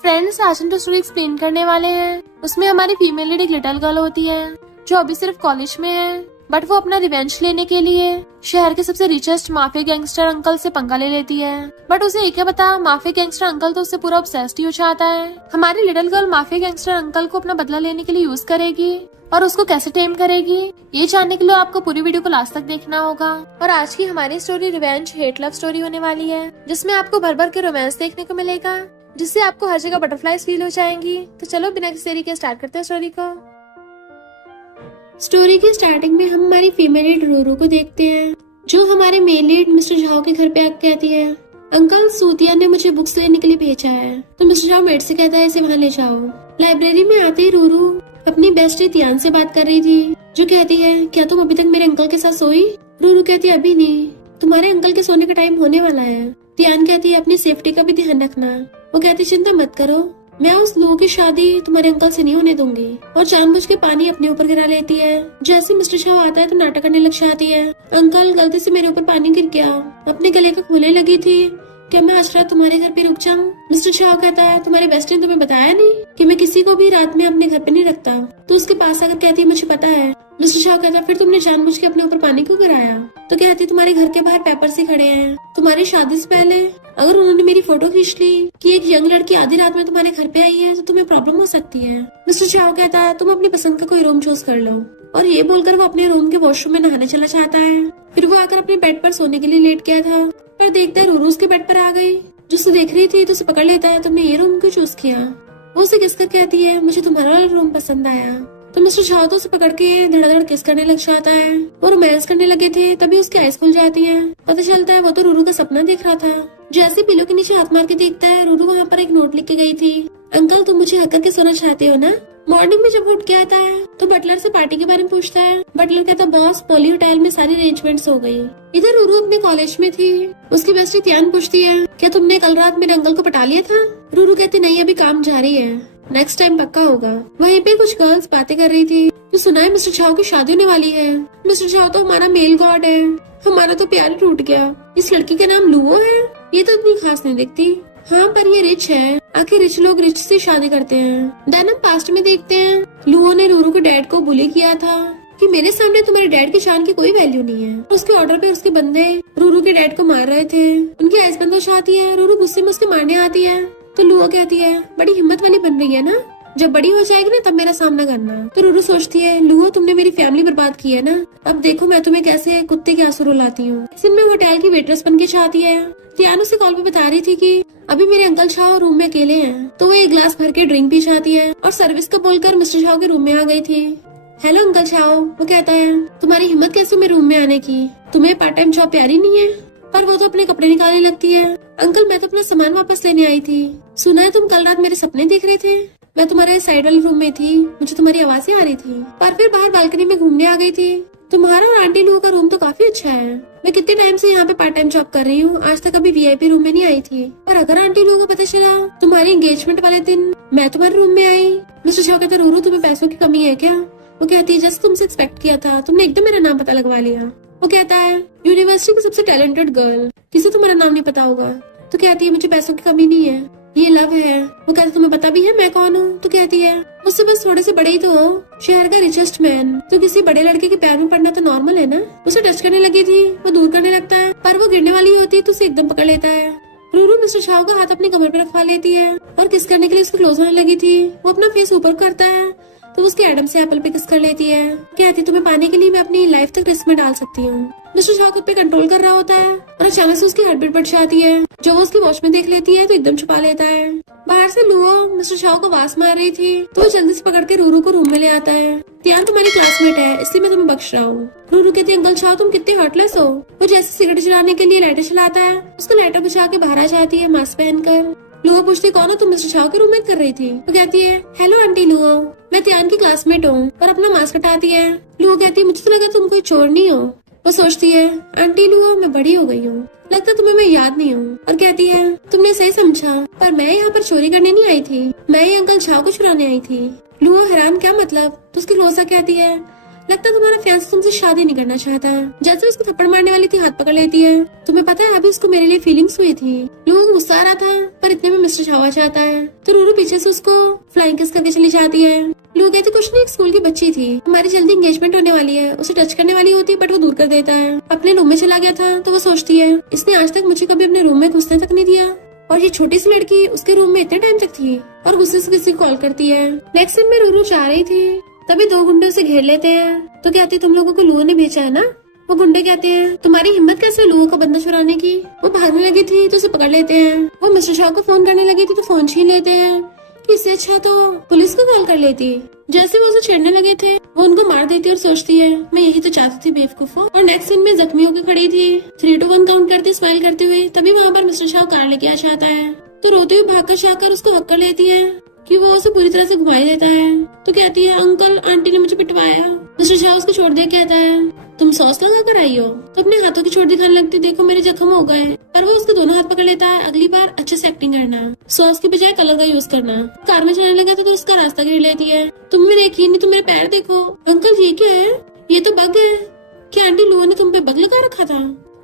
Friends, आज हम जो स्टोरी एक्सप्लेन करने वाले हैं उसमें हमारी फीमेल लीड एक लिटिल गर्ल होती है जो अभी सिर्फ कॉलेज में है, बट वो अपना रिवेंज लेने के लिए शहर के सबसे रिचेस्ट माफिया गैंगस्टर अंकल से पंगा ले लेती है। बट उसे एक है पता, माफिया गैंगस्टर अंकल तो उससे पूरा ऑब्सेस्ड ही हो जाता है। हमारी little girl mafia gangster uncle को अपना बदला लेने के लिए यूज करेगी और उसको कैसे टेम करेगी, ये जानने के लिए आपको पूरी वीडियो को लास्ट तक देखना होगा। और आज की हमारी story revenge hate love story होने वाली है, जिसमें आपको भर भर के रोमांस देखने को मिलेगा, जिससे आपको हर जगह बटरफ्लाईज फील हो जाएंगी। तो चलो बिना किसी देरी के स्टार्ट करते हैं स्टोरी को। स्टोरी की स्टार्टिंग में हम हमारी फीमेल लीड रूरू को देखते हैं, जो हमारे मेल लीड मिस्टर झाओ के घर पे आकर कहती है, अंकल सूतिया ने मुझे बुक्स लेने के लिए भेजा है। तो मिस्टर झाओ मेड से कहता है इसे वहाँ ले जाओ। लाइब्रेरी में आते ही रूरू अपनी बेस्ट तियान से बात कर रही थी, जो कहती है क्या तुम अभी तक मेरे अंकल के साथ सोई? रूरू कहती है अभी नहीं, तुम्हारे अंकल के सोने का टाइम होने वाला है। तियान कहती है अपनी सेफ्टी का भी ध्यान रखना। वो कहती चिंता मत करो, मैं उस लू की शादी तुम्हारे अंकल से नहीं होने दूंगी। और जानबूझ के पानी अपने ऊपर गिरा लेती है। जैसे मिस्टर शाह आता है तो नाटक करने लग जाती है, अंकल गलती से मेरे ऊपर पानी गिर गया, अपने गले को खोलने लगी थी, क्या मैं आज रात तुम्हारे घर पे रुक जाऊं? मिस्टर शाह कहता है तुम्हारे बेस्ट ने तुम्हें बताया नहीं कि मैं किसी को भी रात में अपने घर पे नहीं रखता? तो उसके पास आकर कहती मुझे पता है। मिस्टर शाह कहता फिर तुमने जानबूझ के अपने ऊपर पानी क्यों गिराया? तो कहती तुम्हारे घर के बाहर पेपर्स ही खड़े हैं, तुम्हारी शादी से पहले अगर उन्होंने मेरी फोटो खींच ली कि एक यंग लड़की आधी रात में तुम्हारे घर पे आई है तो तुम्हें प्रॉब्लम हो सकती है। मिस्टर शाह कहता है तुम अपनी पसंद का कोई रूम चूज कर लो। और ये बोलकर वो अपने रूम के वॉशरूम में नहाने चला जाता है। फिर वो आकर अपने बेड पर सोने के लिए लेट गया था, पर देखता है रूरू उसके बेड पर आ गई, जो उसे देख रही थी तो उसे पकड़ लेता है, तुमने ये रूम क्यों चूज किया? वो उसे किसका कहती है मुझे तुम्हारा वाला रूम पसंद आया। तो मिस्टर शाह तो उसे पकड़ के धड़ाधड़ किस करने लग जाता है। वो रोमांस करने लगे थे, तभी उसकी आईज खुल जाती है। पता चलता है वो तो रूरू का सपना देख रहा था। जैसे पिलो के नीचे हाथ मार के देखता है, रूरू वहाँ पर एक नोट लिख के गई थी, अंकल तुम मुझे हक करके सोना चाहते हो ना? मॉर्निंग में जब उठ के आता है तो बटलर से पार्टी के बारे में पूछता है। बटलर कहता बॉस पॉली होटल में सारी अरेंजमेंट्स हो गई। इधर रूरू अपने कॉलेज में थी, उसकी बेस्टी त्यान पूछती है क्या तुमने कल रात मेरे अंकल को पटा लिया था? रूरू कहती नहीं अभी काम जारी है, नेक्स्ट टाइम पक्का होगा। वहीं पे कुछ गर्ल्स बातें कर रही थी, तो सुना है मिस्टर झाओ की शादी होने वाली है। मिस्टर झाओ तो हमारा मेल गॉड है, हमारा तो प्यार टूट गया। इस लड़की का नाम लुओ है, ये तो इतनी खास नहीं दिखती। हाँ पर ये रिच है, आखिर रिच लोग रिच से शादी करते हैं। देन हम पास्ट में देखते हैं, लुओ ने रूरू के डैड को बुली किया था कि मेरे सामने तुम्हारे डैड की जान की कोई वैल्यू नहीं है। उसके ऑर्डर पे उसके बंदे रूरू के डैड को मार रहे थे। उनकी आइस बंद हो जाती है, रूरू गुस्से में उसके मारने आती है। तो लुओ कहती है बड़ी हिम्मत वाली बन रही है ना, जब बड़ी हो जाएगी ना तब मेरा सामना करना। तो रूरू सोचती है लुओ तुमने मेरी फैमिली बर्बाद की है ना, अब देखो मैं तुम्हें कैसे कुत्ते के आंसू रुलाती हूँ। इस दिन में वो होटल की वेट्रेस बन के चाहती है। तियान उसे कॉल पे बता रही थी कि अभी मेरे अंकल शाह रूम में अकेले हैं, तो वो एक ग्लास भर के ड्रिंक पी चाहती है और सर्विस को बोलकर मिस्टर शाह के रूम में आ गई थी। हेलो अंकल शाह, वो कहता है तुम्हारी हिम्मत कैसे मेरे रूम में आने की, तुम्हें पार्ट टाइम जॉब प्यारी नहीं है? पर वो तो अपने कपड़े निकालने लगती है, अंकल मैं तो अपना सामान वापस लेने आई थी, सुना है तुम कल रात मेरे सपने देख रहे थे, मैं तुम्हारे साइड वाले रूम में थी, मुझे तुम्हारी आवाजें आ रही थी, पर फिर बाहर बालकनी में घूमने आ गई थी। तुम्हारा और आंटी लुओ का रूम तो काफी अच्छा है, मैं कितने टाइम से यहाँ पे पार्ट टाइम जॉब कर रही हूँ, आज तक कभी वीआईपी रूम में नहीं आई थी। पर अगर आंटी लुओ को पता चला तुम्हारी एंगेजमेंट वाले दिन मैं तुम्हारे रूम में आई। मिस्टर शाह कहता रूरू तुम्हें पैसों की कमी है क्या? वो कहती है जैसे तुमसे एक्सपेक्ट किया था, तुमने एकदम मेरा नाम पता लगवा लिया। वो कहता है यूनिवर्सिटी की सबसे टैलेंटेड गर्ल, किसी तुम्हारा नाम नहीं पता होगा। तो कहती है मुझे पैसों की कमी नहीं है, ये लव है। वो कहता तुम्हें पता भी है मैं कौन हूँ? तो कहती है मुझसे बस थोड़े से बड़े ही तो हो, शहर का रिचेस्ट मैन, तो किसी बड़े लड़के के प्यार में पड़ना तो नॉर्मल है ना। उसे टच करने लगी थी, वो दूर करने लगता है, पर वो गिरने वाली होती है तो उसे एकदम पकड़ लेता है। रूरू मिस्टर शाह का हाथ अपने कमर पे रखवा लेती है और किस करने के लिए उसको क्लोज होने लगी थी। वो अपना फेस ऊपर करता है तो उसके एडम से एप्पल पे किस कर लेती है। कहती तुम्हें पाने के लिए मैं अपनी लाइफ तक रिस्क में डाल सकती हूँ। मिस्टर शाह खुद पे कंट्रोल कर रहा होता है और अचानक से उसकी हार्ट बीट बढ़ जाती है, जो वो उसकी वॉच में देख लेती है तो एकदम छुपा लेता है। बाहर से लुओ मिस्टर शाह को आवाज मार रही थी, तो वो जल्दी से पकड़ के रूरू को रूम में ले आता है। त्यान तुम्हारी क्लासमेट है इसलिए मैं तुम्हें बख्श रहा हूँ। रूरू कहती है अंकल शाह तुम कितने हार्टलेस हो। वो जैसे सिगरेट जलाने के लिए लाइटर चलाता है, उसको लाइटर बुझा के बाहर आ जाती है मास्क पहनकर। लुओ पूछती कौन हो तुम? मिस्टर शाह के रूम में कर रही थी। वो कहती है हेलो आंटी लुओ, मैं त्यान की क्लासमेट हूँ, पर अपना मास्क हटाती है। लुओ कहती है मुझे तो लगा तुम कोई चोर नहीं हो। वो सोचती है आंटी लुओ मैं बड़ी हो गई हूँ, लगता तुम्हें मैं याद नहीं हूँ। और कहती है तुमने सही समझा, पर मैं यहाँ पर चोरी करने नहीं आई थी, मैं ये अंकल शाह को चुराने आई थी। लुओ हैरान क्या मतलब? तो उसकी रोसा कहती है लगता है तुम्हारा फियांसे तुमसे शादी नहीं करना चाहता। जैसे उसको थप्पड़ मारने वाली थी हाथ पकड़ लेती है। तुम्हें पता है अभी उसको मेरे लिए फीलिंग्स हुई थी। लुओ को गुस्सा आ रहा था पर इतने में मिस्टर छाओ आ जाता है तो रूरू पीछे से उसको फ्लाइंग किस करके चली जाती है। लुओ कहती कुछ नहीं, एक स्कूल की बच्ची थी, हमारी जल्दी एंगेजमेंट होने वाली है। उसे टच करने वाली होती बट वो दूर कर देता है। अपने रूम में चला गया था तो वो सोचती है इसने आज तक मुझे कभी अपने रूम में घुसने तक नहीं दिया और ये छोटी सी लड़की उसके रूम में इतने टाइम तक थी और गुस्से से किसी को कॉल करती है। नेक्स्ट सीन में रूरू जा रही थी तभी दो गुंडे उसे घेर लेते हैं तो कहते तुम लोगों को लुओ ने भेजा है ना। वो गुंडे कहते हैं तुम्हारी हिम्मत कैसे लुओ का बंदा चुराने की। वो भागने लगी थी तो उसे पकड़ लेते हैं। वो मिस्टर शाह को फोन करने लगी थी तो फोन छीन लेते हैं कि इससे अच्छा तो पुलिस को कॉल कर लेती। जैसे वो उसे छेड़ने लगे थे वो उनको मार देती और सोचती है मैं यही तो चाहती थी बेवकूफो। और नेक्स्ट सीन में जख्मी होकर खड़ी थी 3 to 1 काउंट करती स्माइल करते हुए। तभी वहाँ पर मिस्टर शाह कार लेके आ जाता है तो रोते हुए भागकर शाहकर उसको हक कर लेती है कि वो उसे पूरी तरह से घुमाई देता है। तो कहती है अंकल आंटी ने मुझे पिटवाया। मिस्टर शाह उसको छोड़ दे कहता है तुम सॉस लगा कर आई हो। तो अपने हाथों की चोट दिखाने लगती देखो मेरे जख्म हो गए। पर वो उसके दोनों हाथ पकड़ लेता है अगली बार अच्छे से एक्टिंग करना, सॉस की बजाय कलर का यूज करना। कार में चलाने लगा था तो उसका रास्ता घेर लेती है। तुम भी देखिए नहीं, तुम मेरे पैर देखो। अंकल ये क्या है, ये तो बग है। क्या आंटी लुओ ने तुम पे बग लगा रखा था।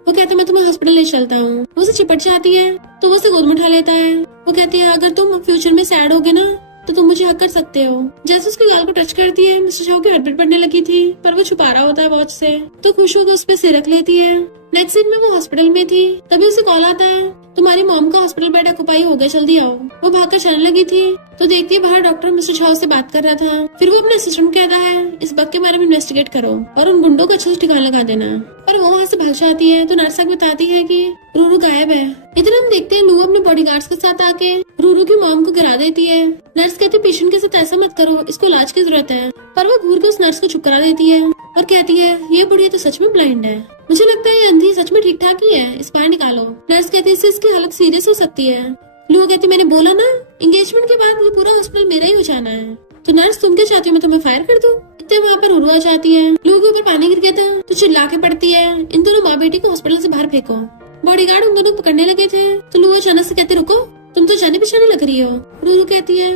वो कहता है मैं तुम्हें हॉस्पिटल ले चलता हूँ। वो उसे चिपट जाती है तो वो उसे गोद में उठा लेता है। वो कहती है अगर तुम फ्यूचर में सैड होगे ना तो तुम मुझे हक कर सकते हो। जैसे उसके गाल को टच करती है मिस्टर शाह की हार्टबीट बढ़ने लगी थी पर वो छुपा रहा होता है वॉच से तो खुश होकर उस पे सिर रख लेती है। नेक्स्ट सीन में वो हॉस्पिटल में थी तभी उसे कॉल आता है तुम्हारी मॉम का हॉस्पिटल बेड ऑक्यूपाई हो गया, जल्दी आओ। वो भागकर चलने लगी थी तो देखती है बाहर डॉक्टर मिस्टर शाह से बात कर रहा था। फिर वो अपने असिस्टेंट कहता है इस बग के बारे में इन्वेस्टिगेट करो और उन गुंडों को अच्छे से ठिकाना लगा देना। और वो वहाँ से भाग जाती है तो नर्स बताती है कि रूरू गायब है। इधर हम देखते हैं लुओ अपने बॉडीगार्ड्स के साथ आके रूरू की मॉम को गिरा देती है। नर्स कहती है पेशेंट के साथ ऐसा मत करो, इसको इलाज की जरूरत है। पर वो घूर के उस नर्स को चुप करा देती है और कहती है ये बुढ़िया तो सच में ब्लाइंड है, मुझे लगता है ये अंधी सच में ठीक ठाक ही है, इस बाहर निकालो। नर्स कहती है इससे इसकी हालत सीरियस हो सकती है। लुओ कहती मैंने बोला ना एंगेजमेंट के बाद वो पूरा हॉस्पिटल मेरा ही हो जाना है। तो नर्स तुम क्या चाहती हो मैं तुम्हें फायर कर दूं। इतने वहाँ पर रूरू आ जाती है। लुओ के ऊपर पानी गिर गया था तो चिल्ला के पड़ती है इन दोनों माँ बेटी को हॉस्पिटल से बाहर फेंको। बॉडीगार्ड उन दोनों को पकड़ने लगे थे तो लुओ अचानक से कहते रुको, तुम तो जाने पहचाने लग रही हो। रूरू कहती है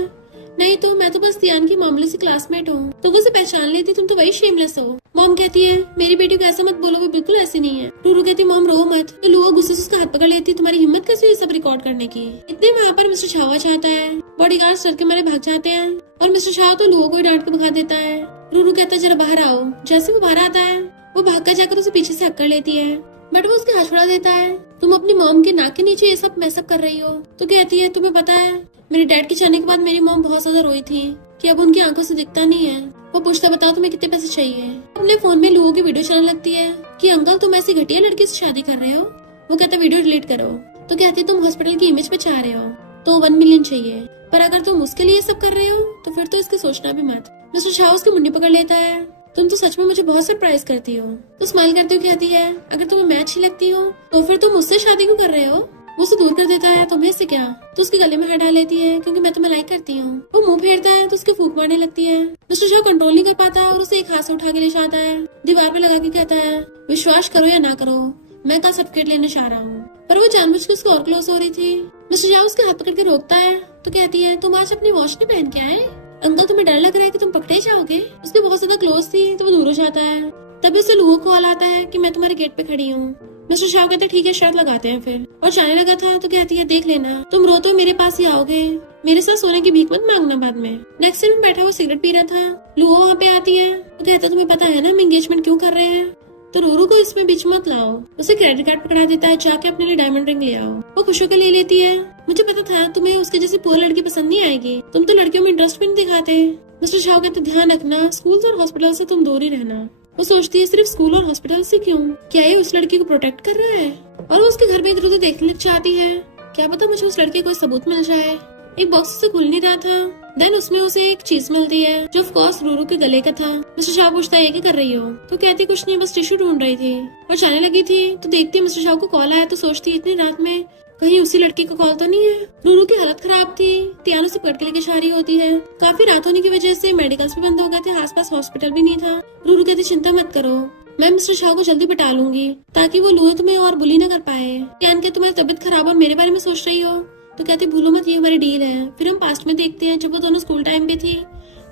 नहीं तो मैं तो बस दियान की मामूली सी क्लासमेट हूँ, तुम उसे पहचान लेती, तुम तो वही शेमलेस हो। मॉम कहती है मेरी बेटी को ऐसा मत बोलो, वो बिल्कुल ऐसी नहीं है। रूरू कहती मॉम रो मत। तो लुओ गुस्से से उसका हाथ पकड़ लेती तुम्हारी हिम्मत कैसे ये सब रिकॉर्ड करने की। इतने वहाँ पर मिस्टर छावा चाहता है, बॉडीगार्ड डर के मारे भाग जाते हैं और मिस्टर शाह तो लुओ को डांट के भगा देता है। रूरू कहता है जरा बाहर आओ। जैसे वो बाहर आता है वो भाग कर जाकर उसे पीछे से हक कर लेती है बट वो उसके हाथ छुड़ा देता है। तुम अपनी मॉम के नाक के नीचे ये सब मैसअप कर रही हो। तो कहती है तुम्हें पता है मेरे डैड के जाने के बाद मेरी मॉम बहुत ज्यादा रोई थी कि अब उनकी आंखों से दिखता नहीं है। वो पूछता बताओ तुम्हें कितने पैसे चाहिए। अपने फोन में लुओ की वीडियो चलने लगती है कि अंकल तुम ऐसी घटिया लड़की से शादी कर रहे हो। वो कहता वीडियो डिलीट करो। तो कहती तुम हॉस्पिटल की इमेज बचा रहे हो तो 1 मिलियन चाहिए, पर अगर तुम उसके लिए सब कर रहे हो तो फिर तो इसके सोचना भी मत। मिस्टर शाह उसकी मुंडी पकड़ लेता है तुम तो सच में मुझे बहुत सरप्राइज करती हो। तो स्माइल करते हुए कहती है अगर तुम्हें मैं अच्छी लगती हो तो फिर तुम मुझसे शादी क्यों कर रहे हो। वो उसे दूर कर देता है तुम्हें इससे क्या। तो उसके गले में हाथ डाल लेती है क्योंकि मैं तुम्हें लाइक करती हूँ। वो मुंह फेरता है तो उसके फूंक मारने लगती है। मिस्टर शाह कंट्रोल नहीं कर पाता और उसे एक हाथ से उठा के ले जाता है, दीवार पे लगा के कहता है विश्वास करो या ना करो मैं कल सर्टिफिकेट लेने जा रहा हूँ। पर वो जानबूझ के उसको और क्लोज हो रही थी। मिस्टर शाह उसके हाथ पकड़ के रोकता है तो कहती है तुम आज अपनी वॉच नहीं पहन के आए, अंकल तुम्हें डर लग रहा है कि तुम पकड़े जाओगे। उसके बहुत ज्यादा क्लोज थी तो वो दूर हो जाता है। तभी उसे लुओ कॉल आता है कि मैं तुम्हारे गेट पे खड़ी हूँ। मिस्टर शाह कहते ठीक है शर्त लगाते हैं फिर, और जाने लगा था तो कहती है देख लेना तुम रो तो मेरे पास ही आओगे, मेरे साथ सोने की भीख मत मांगना बाद में। नेक्स्ट टाइम बैठा वो सिगरेट पी रहा था। लुओ वहाँ पे आती है तो कहता तुम्हें पता है ना हम एंगेजमेंट क्यों कर रहे हैं, तो रूरू को इसमें बीच मत लाओ। उसे क्रेडिट कार्ड पकड़ा देता है जाके अपने लिए डायमंड रिंग ले आओ। वो खुशी के ले लेती है। मुझे पता था तुम्हें उसके जैसी पूरी लड़की पसंद नहीं आएगी, तुम तो लड़कियों में इंटरेस्ट भी नहीं दिखाते। मिस्टर शाह कहते ध्यान रखना स्कूल और हॉस्पिटल से तुम दूर ही रहना। वो सोचती है सिर्फ स्कूल और हॉस्पिटल से क्यों, क्या ये उस लड़की को प्रोटेक्ट कर रहा है। और वो उसके घर में इधर उधर देखने लग जाती है, क्या पता मुझे उस लड़के को सबूत मिल जाए। एक बॉक्स से खुल नहीं रहा था, देन उसमें उसे एक चीज मिलती है जो ऑफ कोर्स रूरू के गले का था। मिस्टर शाह पूछता है क्या कर रही हो, तो कहती कुछ नहीं बस टिश्यू ढूंढ रही थी। और जाने लगी थी तो देखती मिस्टर शाह को कॉल आया तो सोचती इतनी रात में कहीं उसी लड़की का कॉल तो नहीं है। रूरू की हालत खराब थी, तियानो से पकड़ के लेके जा रही होती है। काफी रात होने की वजह से मेडिकल्स भी बंद हो गए थे, आसपास हॉस्पिटल भी नहीं था। रूरू कहती चिंता मत करो मैं मिस्टर शाह को जल्दी बिठा लूंगी ताकि वो लुओ तुम्हें और बुली न कर पाए। जान के तुम्हारी तबीयत खराब और मेरे बारे में सोच रही हो तो कहती भूलो मत ये हमारी डील है। फिर हम पास्ट में देखते हैं जब वो दोनों स्कूल टाइम पे थी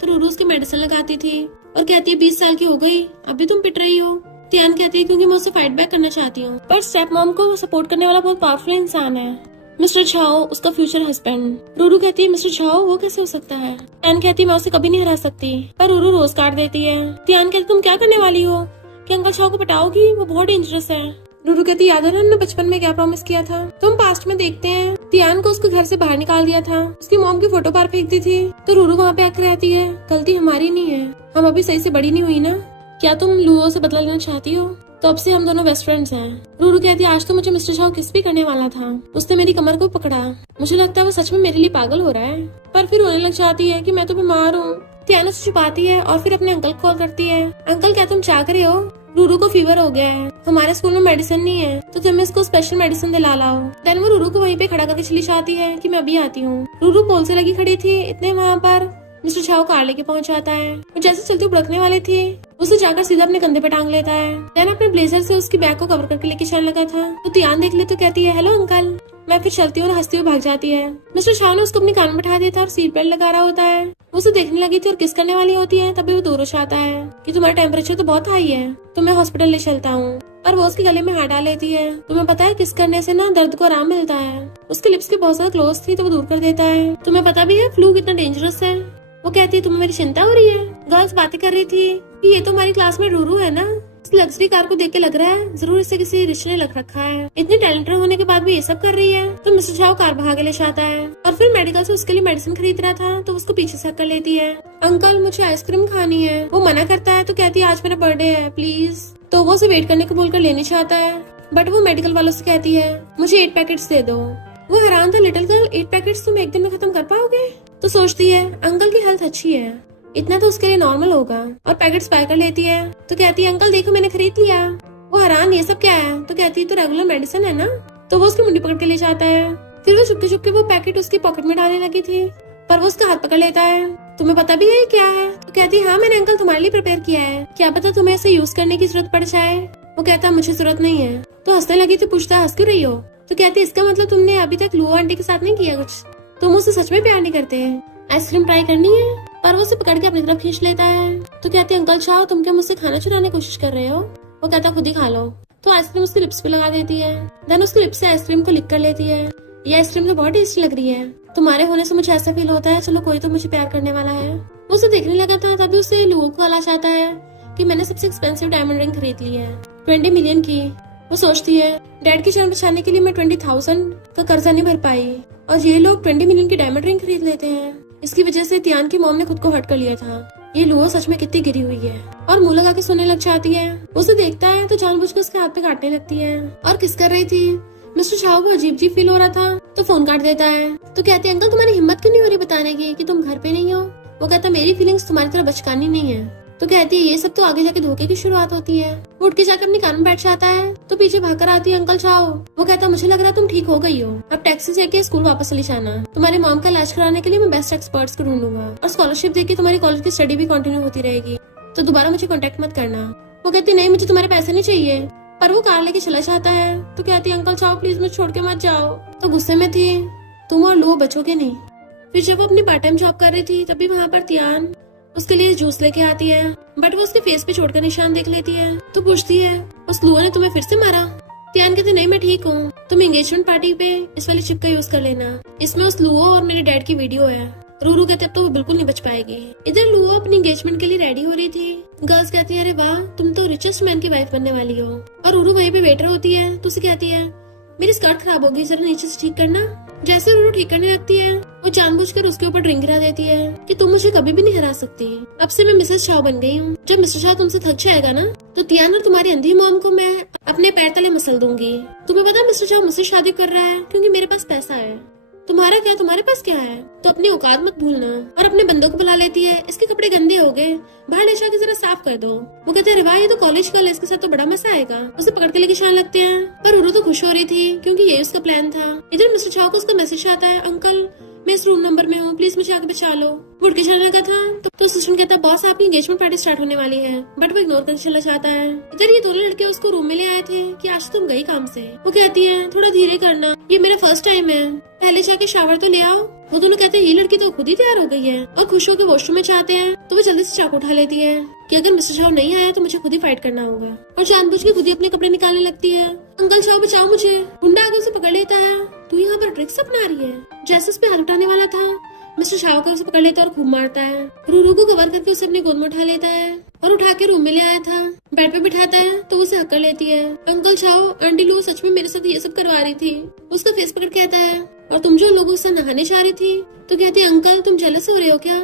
तो रूरू उसकी मेडिसिन लगाती थी और कहती है 20 साल की हो गई अभी तुम पिट रही हो। तियान कहती है क्योंकि मैं उससे फाइट बैक करना चाहती हूँ, पर स्टेप मॉम को सपोर्ट करने वाला बहुत पावरफुल इंसान है, मिस्टर झाओ, उसका फ्यूचर हस्बैंड। रूरू कहती है मिस्टर झाओ वो कैसे हो सकता है। तियान कहती है मैं उसे कभी नहीं हरा सकती, पर रूरू रोज काट देती है। तियान कहती तुम क्या करने वाली हो कि अंकल झाओ को पटाओगी, वो बहुत डेंजरस है। रूरू कहती याद है ना हमने बचपन में क्या प्रॉमिस किया था। तुम पास्ट में देखते हैं तियान को उसके घर से बाहर निकाल दिया था, उसकी मॉम की फोटो बाहर फेंक दी थी, तो रूरू वहाँ पे आकर रहती है। गलती हमारी नहीं है, हम अभी सही से बड़ी नहीं हुई ना। क्या तुम लुओ से बदला लेना चाहती हो? तो अब से हम दोनों बेस्ट फ्रेंड्स हैं। रूरू कहती है आज तो मुझे मिस्टर झाओ किस भी करने वाला था, उसने मेरी कमर को पकड़ा, मुझे लगता है वो सच में मेरे लिए पागल हो रहा है। पर फिर रोने लग जाती है कि मैं तो बीमार हूँ। तियान उसे छुपाती है और फिर अपने अंकल को कॉल करती है। अंकल क्या तुम चाह रहे हो? रूरू को फीवर हो गया है, हमारे स्कूल में मेडिसिन नहीं है, तो तुम इसको स्पेशल मेडिसिन दिला लाओ। देन वो रूरू को वहीं पे खड़ा करके चली जाती है कि मैं अभी आती हूँ। रूरू पोल से लगी खड़ी थी, इतने वहाँ पर मिस्टर झाओ कार लेके पहुंच जाता है। वो जैसे चलते बुड़कने वाले थे उसे जाकर सीधा अपने कंधे पे टांग लेता है। देन अपने ब्लेजर से उसकी बैग को कवर करके लेके चलने लगा था, तो तियान देख ले तो कहती है हेलो अंकल। मैं फिर चलती हूँ और हंसती हुई भाग जाती है। मिस्टर झाओ ने उसको अपने कान में बैठा दिया था और सीट बेल्ट लगा रहा होता है। वो उसे देखने लगी थी और किस करने वाली होती है, तभी वो दूर हो जाता है कि तुम्हारा टेम्परेचर तो बहुत हाई है, तो मैं हॉस्पिटल ले चलता हूँ। पर वो उसके गले में हाथ डाल लेती है। तुम्हें पता है किस करने से ना दर्द को आराम मिलता है। उसके लिप्स के बहुत ज्यादा क्लोज थी तो वो दूर कर देता है। तुम्हें पता भी है फ्लू कितना डेंजरस है। वो कहती है तुम्हें मेरी चिंता हो रही है। गर्ल्स बातें कर रही थी कि ये तो हमारी क्लास में रूरू है ना, इस लग्जरी कार को देख के लग रहा है जरूर इसे किसी रिच ने रख रखा है, इतनी टैलेंटेड होने के बाद भी ये सब कर रही है। तो मिस्टर झाओ कार भगा के ले जाता है और फिर मेडिकल से उसके लिए मेडिसिन खरीद रहा था, तो उसको पीछे से कर लेती है। अंकल मुझे आइसक्रीम खानी है। वो मना करता है तो कहती है आज मेरा बर्थडे है प्लीज। तो वो उसे वेट करने को बोलकर लेने चाहता है, बट वो मेडिकल वालों से कहती है मुझे 8 पैकेट्स दे दो। वो हैरान था, लिटिल गर्ल 8 पैकेट्स तुम एक दिन में खत्म कर पाओगे? तो सोचती है अंकल की हेल्थ अच्छी है, इतना तो उसके लिए नॉर्मल होगा, और पैकेट्स बाय कर लेती है। तो कहती है अंकल देखो मैंने खरीद लिया। वो हैरान ये सब क्या है, तो कहती है तो रेगुलर मेडिसिन है ना। तो वो उसकी मुंडी पकड़ के ले जाता है। फिर वो चुपके चुपके वो पैकेट उसकी पॉकेट में डालने लगी थी, पर वो उसका हाथ पकड़ लेता है। तुम्हें पता भी है क्या है? तो कहती है हाँ मैंने अंकल तुम्हारे लिए प्रिपेयर किया है, क्या पता तुम्हें इसे यूज करने की जरूरत पड़ जाए। वो कहता मुझे जरूरत नहीं है। तो हंसने लगी तो पूछता हंस क्यों रही हो? तो कहती है इसका मतलब तुमने अभी तक लुओ आंटी के साथ नहीं किया कुछ, तुम उससे सच में प्यार नहीं करते। आइसक्रीम ट्राई करनी है? पर वो उसे पकड़ के अपनी तरफ खींच लेता है। तो कहती है अंकल चाहो तुम क्या मुझसे खाना चुराने की कोशिश कर रहे हो? वो कहता खुद ही खा लो। तो आइसक्रीम उसके लिप्स पे लगा देती है। देन उसके लिप्स से आइसक्रीम को लिक कर लेती है। ये आइसक्रीम तो बहुत टेस्टी लग रही है, तुम्हारे होने से मुझे ऐसा फील होता है चलो कोई तो मुझे प्यार करने वाला है। वो उसे देखने लगा था, तभी उसे लुओ को कॉल आता है कि मैंने सबसे एक्सपेंसिव डायमंड रिंग खरीद ली है 20 मिलियन की। वो सोचती है डैड की जान बचाने के लिए मैं 20,000 का कर्जा नहीं भर पाई और ये लोग 20 मिलियन की डायमंड रिंग खरीद लेते हैं। इसकी वजह से तियान की मॉम ने खुद को हर्ट कर लिया था। ये लुओ सच में कितनी गिरी हुई है, और मुंह लगा के सोने लग जाती है। उसे देखता है तो जानबूझकर उसके हाथ पे काटने लगती है। और किस कर रही थी? मिस्टर झाओ को अजीब अजीब फील हो रहा था तो फोन काट देता है। तो कहती है अंकल तुम्हारी हिम्मत क्यों नहीं हो रही बताने की कि तुम घर पे नहीं हो? वो कहता मेरी फीलिंग्स तुम्हारी तरह बचकानी नहीं है। तो कहती है ये सब तो आगे जाके धोखे की शुरुआत होती है। वो उठ के जाकर अपने कान में बैठ जाता है तो पीछे भागकर आती है अंकल झाओ। वो कहता मुझे लग रहा है तुम ठीक हो गई हो, अब टैक्सी से आके स्कूल वापस चली जाना। तुम्हारे मॉम का इलाज कराने के लिए मैं बेस्ट एक्सपर्ट्स को ढूंढूंगा और स्कॉलरशिप देके तुम्हारी कॉलेज की स्टडी भी कंटिन्यू होती रहेगी, तो दोबारा मुझे कॉन्टेक्ट मत करना। वो कहती नहीं मुझे तुम्हारे पैसे नहीं चाहिए, पर वो कार लेके चला जाता है। तो कहती है अंकल झाओ प्लीज मुझे छोड़ के मत जाओ। तो गुस्से में थी, तुम और लुओ बचोगे नहीं। फिर जब वो अपनी पार्ट टाइम जॉब कर रही थी तभी वहाँ पर तियान उसके लिए जूस लेके आती है, बट वो उसके फेस पे छोड़कर निशान देख लेती है। तो पूछती है उस लुओ ने तुम्हें फिर से मारा? तियान कहती नहीं मैं ठीक हूँ, तुम एंगेजमेंट पार्टी पे इस वाली चिप का यूज कर लेना, इसमें उस लुओ और मेरे डैड की वीडियो है। रूरू कहते अब तो वो बिल्कुल नहीं बच पाएगी। इधर लुओ अपनी एंगेजमेंट के लिए रेडी हो रही थी। गर्ल्स कहती है अरे वाह तुम तो रिचेस्ट मैन की वाइफ बनने वाली हो, और रूरू वहीं पे वेटर होती है तो उसे कहती है मेरी स्कर्ट खराब होगी जरा नीचे से ठीक करना। जैसे रूरू ठीक करने लगती है वो जानबूझकर उसके ऊपर ड्रिंक गिरा देती है कि तुम मुझे कभी भी नहीं हरा सकती, अब से मैं मिसेस झाओ बन गई हूँ। जब मिस्टर झाओ तुमसे थक जाएगा ना तो तियान और तुम्हारी अंधी मॉम को मैं अपने पैर तले मसल दूंगी। तुम्हें पता मिस्टर झाओ मुझसे शादी कर रहा है क्योंकि मेरे पास पैसा है, तुम्हारा क्या, तुम्हारे पास क्या है? तो अपनी औकात मत भूलना। और अपने बंदों को बुला लेती है, इसके कपड़े गंदे हो गए बाहर ले जाके जरा साफ कर दो। वो कहते हैं वाह ये तो कॉलेज गर्ल है, इसके साथ तो बड़ा मजा आएगा। उसे पकड़ के लेके जाने लगते हैं, पर उरू तो खुश हो रही थी क्योंकि ये उसका प्लान था। इधर मिस्टर झाओ को उसका मैसेज आता है अंकल मैं इस रूम नंबर में हूँ, प्लीज मुझे आगे बचा लो। वो उठ के चलने लगा था तो असिस्टेंट कहता बॉस आपकी एंगेजमेंट पार्टी स्टार्ट होने वाली है, बट वो इग्नोर करके चला जाता है। इधर ये दोनों लड़के उसको रूम में ले आए थे कि आज तुम गई काम से। वो कहती है थोड़ा धीरे करना, ये मेरा फर्स्ट टाइम है, पहले जाके शावर तो ले आओ। वो दोनों कहते हैं ये लड़की तो खुद ही तैयार हो गई है और खुश होकर वॉशरूम में चाहते हैं तो वो जल्दी से चाकू उठा लेती है कि अगर मिस्टर झाओ नहीं आया तो मुझे खुद ही फाइट करना होगा, और जानबूझ के खुद ही अपने कपड़े निकालने लगती है। अंकल झाओ बचाओ मुझे। गुंडा आगे उसे पकड़ लेता है। तू यहाँ पर ट्रिक्स अपना रही है। जैसे उस पे हाथ उठाने वाला था मिस्टर झाओ कर उसे पकड़ लेता है और खूब मारता है। रूरू को कवर करके उसे अपनी गोद में उठा लेता है और उठा के रूम में ले आया था, बेड पे बिठाता है तो उसे हक कर लेती है। अंकल झाओ आंटी लू सच में मेरे साथ ये सब करवा रही थी। उसका फेस पकड़ कहता है और तुम जो लोगों से नहाने जा रही थी। तो कहती है अंकल तुम जेलस हो रहे हो क्या,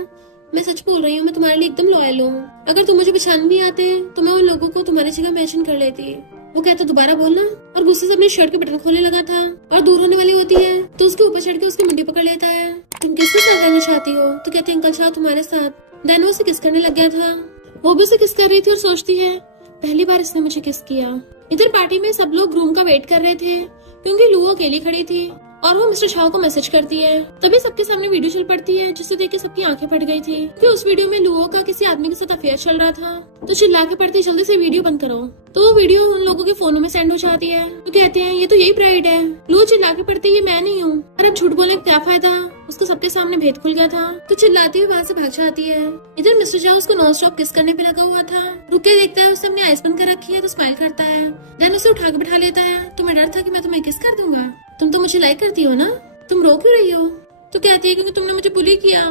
मैं सच बोल रही हूँ, मैं तुम्हारे लिए एकदम लॉयल हूँ। अगर तुम मुझे पहचान नहीं आते तो मैं उन लोगों को तुम्हारी जगह मेंशन कर लेती। वो कहता दोबारा बोलना, और गुस्से से अपनी शर्ट के बटन खोलने लगा था और दूर होने वाली होती है तो उसके ऊपर चढ़ के उसकी मुंडी पकड़ लेता है। तुम किसके साथ रहना चाहती हो। तो कहते अंकल शाह तुम्हारे साथ। देन वो उसे किस करने लग गया था। वो भी उसे किस कर रही थी और सोचती है पहली बार इसने मुझे किस किया। इधर पार्टी में सब लोग रूम का वेट कर रहे थे क्योंकि लू अकेली खड़ी थी और वो मिस्टर शाह को मैसेज करती है। तभी सबके सामने वीडियो चल पड़ती है जिसे देख के सबकी आंखें फट गई थी क्योंकि उस वीडियो में लुओ का किसी आदमी के साथ अफेयर चल रहा था। तो चिल्ला के पड़ती जल्दी से वीडियो बंद करो। तो वो वीडियो उन लोगों के फोनों में सेंड हो जाती है। तो कहते हैं ये तो यही ब्राइड है। लुओ चिल्ला के पड़ती ये मैं नहीं हूँ। और अब झूठ बोलने का क्या फायदा, उसको सबके सामने भेद खुल गया था। तो चिल्लाती हुई वहाँ से भाग जाती है। इधर मिस्टर शाह उसको नॉन स्टॉप किस करने पे लगा हुआ था। रुक के देखता है उसने अपनी आइस बंद कर रखी है तो स्माइल करता है। देन उसे उठा के बिठा लेता है। तुम्हें डर था कि मैं तुम्हें किस कर दूंगा, तुम तो मुझे लाइक करती हो ना, तुम रो क्यों रही हो। तो कहती है क्योंकि तुमने मुझे बुली किया,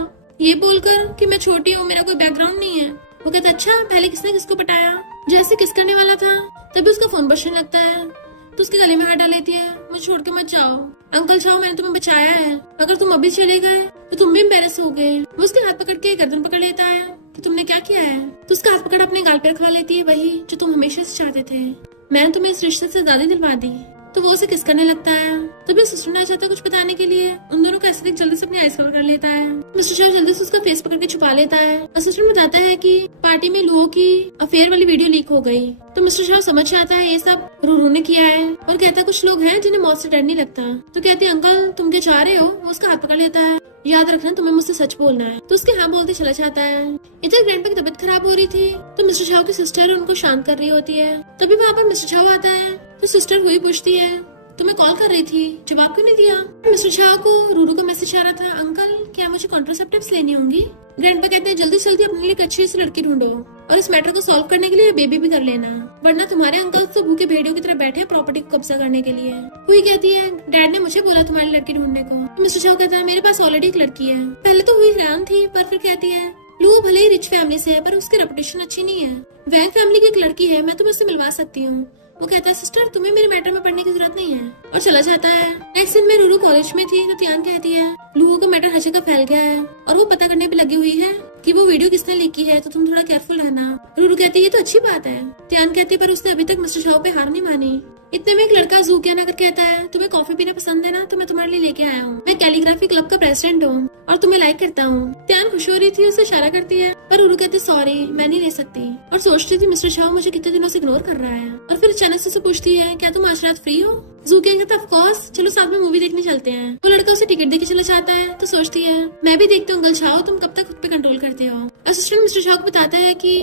ये बोलकर कि मैं छोटी हूँ, मेरा कोई बैकग्राउंड नहीं है। वो कहता अच्छा पहले किसने किसको पटाया। जैसे किस करने वाला था तभी उसका फोन बजने लगता है तो उसके गले में हाथ डाल लेती है। मुझे छोड़ के मत जाओ अंकल जाओ, मैंने तुम्हें बचाया है, अगर तुम अभी चले गए तो तुम भी एम्बेरस हो गए। वो उसके हाथ पकड़ के गर्दन पकड़ लेता है कि तुमने क्या किया है। तो उसका हाथ पकड़ अपने गाल पर रखवा लेती है, वही जो तुम हमेशा से चाहते थे, मैंने तुम्हें इस रिश्ते से ज्यादा दिलवा दी। तो वो उसे किस करने लगता है। तभी असिस्टेंट आ जाता है कुछ बताने के लिए। उन दोनों को ऐसे देख जल्दी से अपनी आइस कवर कर लेता है। मिस्टर शाह जल्दी से उसका फेस पकड़ के छुपा लेता है। असिस्टेंट बताता है कि पार्टी में लुओ की अफेयर वाली वीडियो लीक हो गई। तो मिस्टर शाह समझ जाता है ये सब रूरू ने किया है और कहता है कुछ लोग हैं जिन्हें मौत से डर नहीं लगता। तो कहती है अंकल तुम क्या चाह रहे हो। वो उसका हाथ पकड़ लेता है, याद रखना तुम्हें मुझसे सच बोलना है। तो उसके हाँ बोलते चला जाता है। इधर ग्रैंडपा की तबीयत खराब हो रही थी तो मिस्टर शाह की सिस्टर उनको शांत कर रही होती है। तभी वहाँ पर मिस्टर शाह आता है तो सिस्टर हुई पूछती है तुम्हें कॉल कर रही थी, जवाब क्यों नहीं दिया। मिस्टर शाह को रूरू का मैसेज आ रहा था, अंकल क्या मुझे कॉन्ट्रासेप्टिव्स लेनी होंगी। ग्रैंडपा कहते हैं जल्दी जल्दी अपने लिए एक अच्छी सी लड़की ढूंढो और इस मैटर को सॉल्व करने के लिए बेबी भी कर लेना, वरना तुम्हारे अंकल तो भूखे भेड़ियों की तरह बैठे हैं प्रॉपर्टी को कब्जा करने के लिए। वही कहती है डैड ने मुझे बोला तुम्हारी लड़की ढूंढने को। मिस्टर शाह कहता है मेरे पास ऑलरेडी एक लड़की है। पहले तो हुई हैरान थी पर फिर कहती है लू भले ही रिच फैमिली से है पर उसकी रेपुटेशन अच्छी नहीं है, वैंग फैमिली की एक लड़की है, मैं तुम्हें उससे मिलवा सकती हूँ। वो कहता है सिस्टर तुम्हें मेरे मैटर में पढ़ने की जरूरत नहीं है और चला जाता है। नेक्स्ट दिन में रूरू कॉलेज में थी तो त्यान कहती है लुओ का मैटर हर जगह फैल गया है और वो पता करने पे लगी हुई है कि वो वीडियो किसने लीक की है, तो तुम थोड़ा केयरफुल रहना। रूरू कहती है ये तो अच्छी बात है। त्यान कहती है पर उसने अभी तक मिस्टर शाह पे हार नहीं मानी। इतने में एक लड़का जूकियान आकर कहता है तुम्हें कॉफी पीना पसंद है ना, तो मैं तुम्हारे लिए लेके आया हूँ, मैं कैलीग्राफी क्लब का प्रेसिडेंट हूँ और तुम्हें लाइक करता हूँ। त्यान खुश हो रही थी, उसे इशारा करती है पर रूरू कहती सॉरी मैं नहीं ले सकती और सोचती थी मिस्टर शाह मुझे कितने दिनों से इग्नोर कर रहा है। और फिर अचानक से पूछती है क्या तुम आज रात फ्री हो। जूकियान कहता ऑफ कोर्स, चलो साथ में मूवी देखने चलते हैं। वो लड़का उसे टिकट देके चला जाता है तो सोचती है मैं भी देखती हूँ अंकल शाह तुम कब तक खुद पे कंट्रोल करते हो। असिस्टेंट मिस्टर शाह को बताता है कि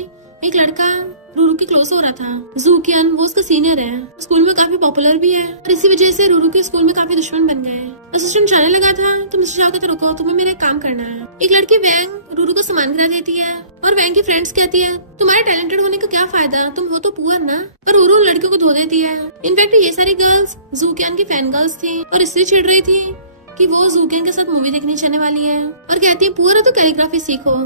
एक लड़का रूरू के क्लोज हो रहा था, जूकियान, वो उसका सीनियर है, स्कूल में काफी पॉपुलर भी है और इसी वजह से रूरू के स्कूल में काफी दुश्मन बन गए। असिस्टेंट जाने लगा था तो मिस्टर शाह कहता रुको तुम्हें मेरा काम करना है। एक लड़की वैंग रूरू को सामान गिरा देती है और वैंग की फ्रेंड्स कहती है तुम्हारे टैलेंटेड होने का क्या फायदा, तुम हो तो पुअर ना। पर रूरू लड़कियों को धो देती है। इनफैक्ट ये सारी गर्ल्स जूकियान की फैन गर्ल्स थी और इसलिए चिढ़ रही थी कि वो जूकियान के साथ मूवी देखने जाने वाली है और कहती है पुअर है तो कैलीग्राफी सीखो,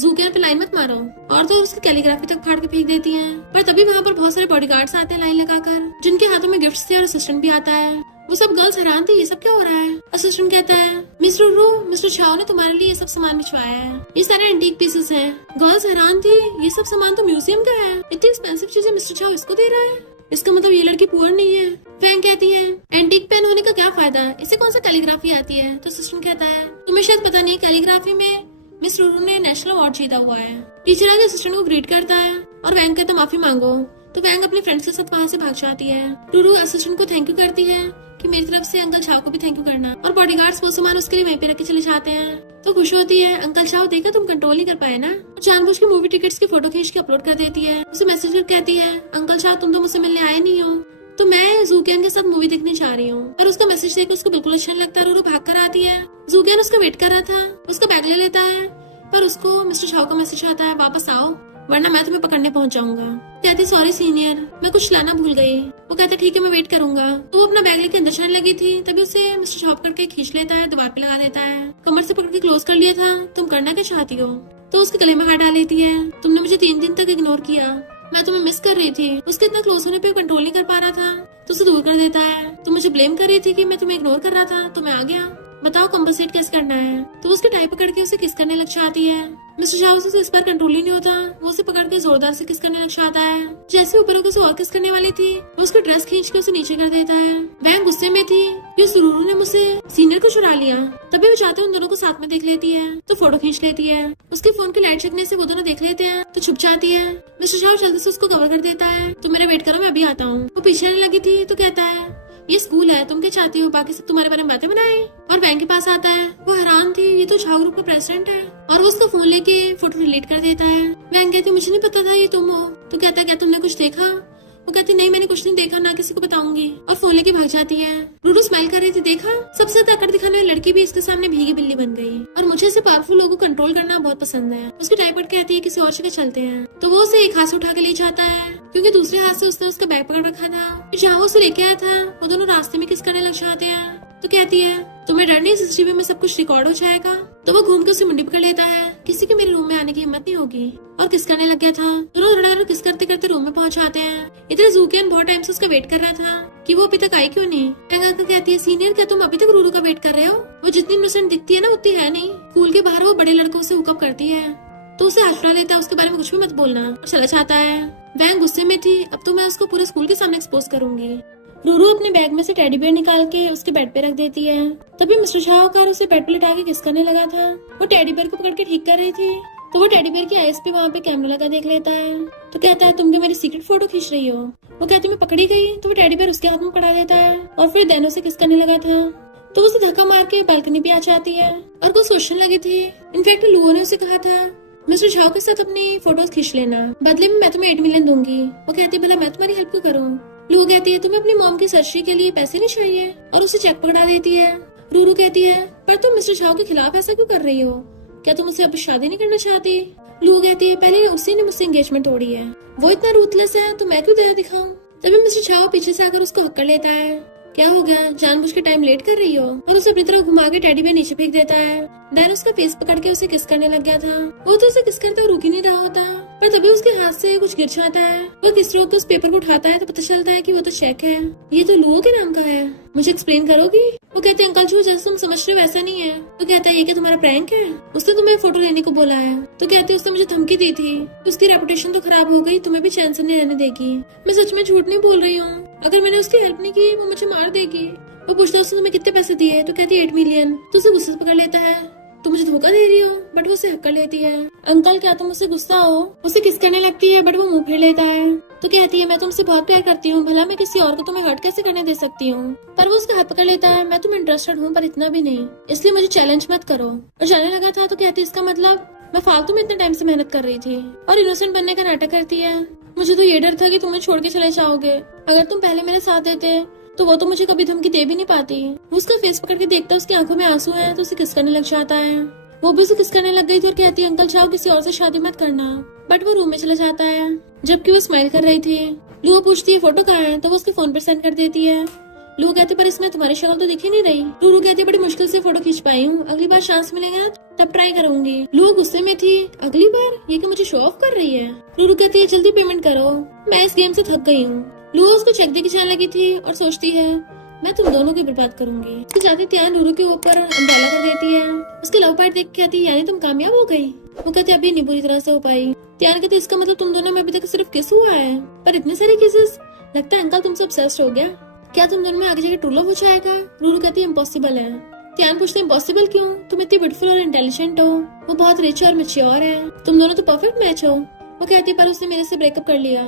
जूकियान पे लाइन मत मारो, और तो उसकी कैलीग्राफी तक फाड़ के फेंक देती हैं। पर तभी वहाँ पर बहुत सारे बॉडीगार्ड्स आते हैं लाइन लगाकर जिनके हाथों में गिफ्ट्स थे और असिस्टेंट भी आता है। वो सब गर्ल्स हैरान थी ये सब क्या हो रहा है। असिस्टेंट कहता है मिस्टर रू मिस्टर शाह ने तुम्हारे लिए ये सब सामान भिजवाया है, ये सारे एंटीक पीसेस हैं। गर्ल्स हैरान थी ये सब सामान तो म्यूजियम का है, इतनी एक्सपेंसिव चीजें मिस्टर शाह इसको दे रहा है, इसका मतलब ये लड़की पुअर नहीं है। फैंग कहती है एंटीक पेन होने का क्या फायदा, इसे कौन सा कैलीग्राफी आती है। तो असिस्टेंट कहता है तुम्हें शायद पता नहीं कैलीग्राफी में मिस रूरू ने नेशनल अवार्ड जीता हुआ है। टीचर आगे असिस्टेंट को ग्रीट करता है और वैंग कहता माफी मांगो, तो वैंग अपने फ्रेंड्स के साथ वहाँ से भाग जाती है। रूरू असिस्टेंट को थैंक यू करती है कि मेरी तरफ से अंकल झाओ को भी थैंक यू करना, और बॉडीगार्ड्स वो सामान उसके लिए वहीं पे रख के चले जाते हैं। तो खुश होती है, अंकल झाओ देखा तुम कंट्रोल नहीं कर पाए ना। जानबूझ के मूवी टिकट्स की फोटो खींच के अपलोड कर देती है। उसे मैसेज कर कहती है, अंकल झाओ तुम तो मुझसे मिलने आए नहीं हो, तो मैं जूकियन के साथ मूवी देखने जा रही हूँ। पर उसका मैसेज देख उसको बिल्कुल अच्छा नहीं लगता। रूरू भाग कर आती है। जूकियन उसका वेट कर रहा था, उसका बैग ले लेता है, पर उसको मिस्टर झाओ का मैसेज आता है, वापस आओ वरना मैं तुम्हें पकड़ने पहुंच जाऊंगा। कहती सॉरी सीनियर, मैं कुछ लाना भूल गई। वो कहता ठीक है मैं वेट करूंगा। तो वो अपना बैग लेके अंदर जाने लगी थी, तभी उसे मिस्टर झाओ पकड़ के खींच लेता है, दीवार पे लगा देता है, कमर से पकड़ के क्लोज कर लिया था, तुम करना क्या चाहती हो। तो उसके गले में हाथ डाल लेती है, तुमने मुझे 3 दिन तक इग्नोर किया, मैं तुम्हें मिस कर रही थी। उसके इतना क्लोज होने पे कंट्रोल नहीं कर पा रहा था, तो उसे दूर कर देता है। तुम मुझे ब्लेम कर रही थी कि मैं तुम्हें इग्नोर कर रहा था, तो मैं आ गया, बताओ कंपनसेट कैसे करना है। तो उसके टाई पकड़ के उसे किस करने लग जाती है। मिस्टर झाओ से इस बार कंट्रोल ही नहीं होता, वो उसे पकड़ के जोरदार से किस करने लग जाता है। जैसे ऊपर होकर उसे और किस करने वाली थी, वो उसकी ड्रेस खींच के उसे नीचे कर देता है। वैंग गुस्से में थी कि रूरू ने मुझसे सीनियर को चुरा लिया, तभी वो चाहते उन दोनों को साथ में देख लेती है, तो फोटो खींच लेती है। उसके फोन की लाइट जगने से वो दोनों देख लेते हैं, तो छुप जाती है। मिस्टर झाओ जल्दी से उसको कवर कर देता है, तुम मेरा वेट करो मैं अभी आता हूँ। वो पीछे आने लगी थी तो कहता है ये स्कूल है, तुम क्या चाहती हो बाकी सब तुम्हारे बारे में बातें बनाए। और बैंक के पास आता है, वो हैरान थी, ये तो झाओ ग्रुप का प्रेसिडेंट है, और वो उसका फोन लेके फोटो डिलीट कर देता है। बैंक कहती मुझे नहीं पता था ये तुम हो। तो कहता है क्या तुमने कुछ देखा। वो कहती नहीं मैंने कुछ नहीं देखा, ना किसी को बताऊंगी, और फोन लेके भाग जाती है। रूरू स्माइल कर रही थी, देखा सबसे ताकत दिखाने वाली लड़की भी इसके सामने भीगी बिल्ली बन गई। और मुझे ऐसे पावरफुल लोगों को कंट्रोल करना बहुत पसंद है। उसकी टाइपट कहती है किसी और जगह चलते हैं, तो वो उसे एक हाथ से उठा के ले जाता है, क्योंकि दूसरे हाथ से उसने उसका बैग पकड़ रखा था। जहाँ वो उसे लेके आया था वो दोनों रास्ते में किस करने लग जाते हैं। तो कहती है तुम्हें डर नहीं, सीसीटीवी में सब कुछ रिकॉर्ड हो जाएगा। तो वो घूम के उसे मुंडी पकड़ लेता है, किसी के मेरे रूम में आने की हिम्मत नहीं होगी, और किस करने लग गया था। दोनों धड़ाधड़ किस करते करते रूम में पहुंच जाते हैं। इधर जूकियन बहुत टाइम से उसका वेट कर रहा था कि वो अभी तक आई क्यों नहीं। टंगा कहती है सीनियर क्या तुम अभी तक रूरू का वेट कर रहे हो, वो जितनी इनोसेंट दिखती है ना उतनी है नहीं। स्कूल के बाहर वो बड़े लड़कों से हुकअप करती है, तो उसे हटवा देता है, उसके बारे में कुछ भी मत बोलना, और चला जाता है। वैंग गुस्से में थी, अब तो मैं उसको पूरे स्कूल के सामने एक्सपोज करूंगी। रूरू अपने बैग में से टेडी बेयर निकाल के उसके बेड पे रख देती है। तभी मिस्टर झाओ कार उसे बेड पे लिटा के किस करने लगा था। वो टेडी बेयर को पकड़ के ठीक कर रही थी, तो वो टेडी बेयर की आईज पे वहाँ पे कैमरा लगा देख लेता है। तो कहता है तुम क्या मेरी सीक्रेट फोटो खींच रही हो। वो कहती मैं पकड़ी गई, तो वो टेडी बेयर उसके हाथ में पकड़ा देता है, और फिर दैनो से किस करने लगा था। तो उसे धक्का मार के बालकनी पे आ जाती है, और कुछ सोचने लगी थी। इनफैक्ट लुओ ने उसे कहा था मिस्टर झाओ के साथ अपनी फोटोज खींच लेना, बदले में मैं तुम्हें 8 मिलियन दूंगी। वो कहती है भला मैं तुम्हारी हेल्प क्यों करूँ। लू कहती है तुम्हें अपनी मॉम की सर्जरी के लिए पैसे नहीं चाहिए, और उसे चेक पकड़ा देती है। रूरू कहती है पर तुम मिस्टर झाओ के खिलाफ ऐसा क्यों कर रही हो, क्या तुम उससे अब शादी नहीं करना चाहती। लू कहती है पहले उसी ने मुझसे एंगेजमेंट तोड़ी है, वो इतना रूथलेस है तो मैं क्यों दया दिखाऊं। तभी मिस्टर झाओ पीछे से आकर उसको हक कर लेता है, क्या हो गया जानबूझ के टाइम लेट कर रही हो, और उसे अपनी तरफ घुमा के टेडी बेयर नीचे फेंक देता है। दैन उसका फेस पकड़ के उसे किस करने लग गया था। वो तो उसे किस करते रुक ही नहीं रहा होता, पर तभी उसके हाथ से कुछ गिर जाता है। वो किस रोक के उस पेपर को उठाता है तो पता चलता है कि वो तो चेक है, ये तो लुओ के नाम का है, मुझे एक्सप्लेन करोगी। वो कहते हैं अंकल जो जैसा तुम समझ रहे हो वैसा नहीं है। तो कहता है ये क्या तुम्हारा प्रैंक है, उसने तुम्हें फोटो लेने को बोला है। तो कहते उसने मुझे धमकी दी थी, उसकी रेपुटेशन तो खराब हो गई, तुम्हें भी चैन से नहीं रहने देगी। मैं सच में झूठ नहीं बोल रही हूँ, अगर मैंने उसकी हेल्प नहीं की वो मुझे मार देगी। वो पूछता उसने तुम्हें कितने पैसे दिए, तो कहती है 8 मिलियन। तो उसे गुस्से से पकड़ लेता है, तुम मुझे धोखा दे रही हो, बट वो उसे हक कर लेती है। अंकल क्या तुम मुझसे गुस्सा हो। उसे किस करने लगती है, बट वो मुंह फेर लेता है। तो कहती है मैं तुमसे बहुत प्यार करती हूँ, भला मैं किसी और को तुम्हें हर्ट कैसे करने दे सकती हूँ। पर वो उसका हाथ पकड़ लेता है, मैं तुम्हें इंटरेस्टेड हूँ पर इतना भी नहीं, इसलिए मुझे चैलेंज मत करो। और जाने लगा था तो कहती इसका मतलब मैं फालतू में इतने टाइम से मेहनत कर रही थी और इनोसेंट बनने का नाटक करती है। मुझे तो ये डर था कि तुम्हें छोड़ के चले जाओगे, अगर तुम पहले मेरे साथ देते तो वो तो मुझे कभी धमकी दे भी नहीं पाती। वो उसका फेस पकड़ के देखता उसकी आंखों में आंसू है, तो उसे किस करने लग जाता है। वो भी उसे किस करने लग गई थी और कहती है अंकल जाओ किसी और से शादी मत करना, बट वो रूम में चला जाता है जबकि वो स्माइल कर रही थी। लुओ पूछती है फोटो कहाँ है, तो वो उसके फोन पर सेंड कर देती है। लुओ कहती पर इसमें तुम्हारी शक्ल तो दिख ही नहीं रही। लुओ कहती बड़ी मुश्किल से फोटो खींच पाई हूँ, अगली बार चांस मिलेगा तब ट्राई करूंगी। लुओ गुस्से में थी, अगली बार ये कि मुझे शो ऑफ कर रही है। लुओ कहती है जल्दी पेमेंट करो, मैं इस गेम से थक गई हूँ। लुओ उसको चेक दे के जाने लगी थी और सोचती है मैं तुम दोनों की बर्बाद करूंगी। उसकी जाती त्यान लुरू के ऊपर अंब्रेला कर देती है। उसके लव पार्ट देख के कहती यानी तुम कामयाब हो गई। वो कहती अभी नहीं पूरी तरह से हो पाई। त्यान कहती इसका मतलब तुम दोनों में अभी तक सिर्फ किस हुआ है, पर इतने सारे केसेस, लगता है अंकल तुमसे ऑब्सेस्ड हो गया, क्या तुम दोनों में आगे जाके ट्रू लव हो जाएगा। लुरू कहती इम्पॉसिबल है। त्यान पूछते इम्पॉसिबल क्यों, तुम इतनी ब्यूटीफुल और इंटेलिजेंट हो, वो बहुत रिच और मैच्योर है, तुम दोनों तो परफेक्ट मैच हो। वो कहती पर उसने मेरे से ब्रेकअप कर लिया।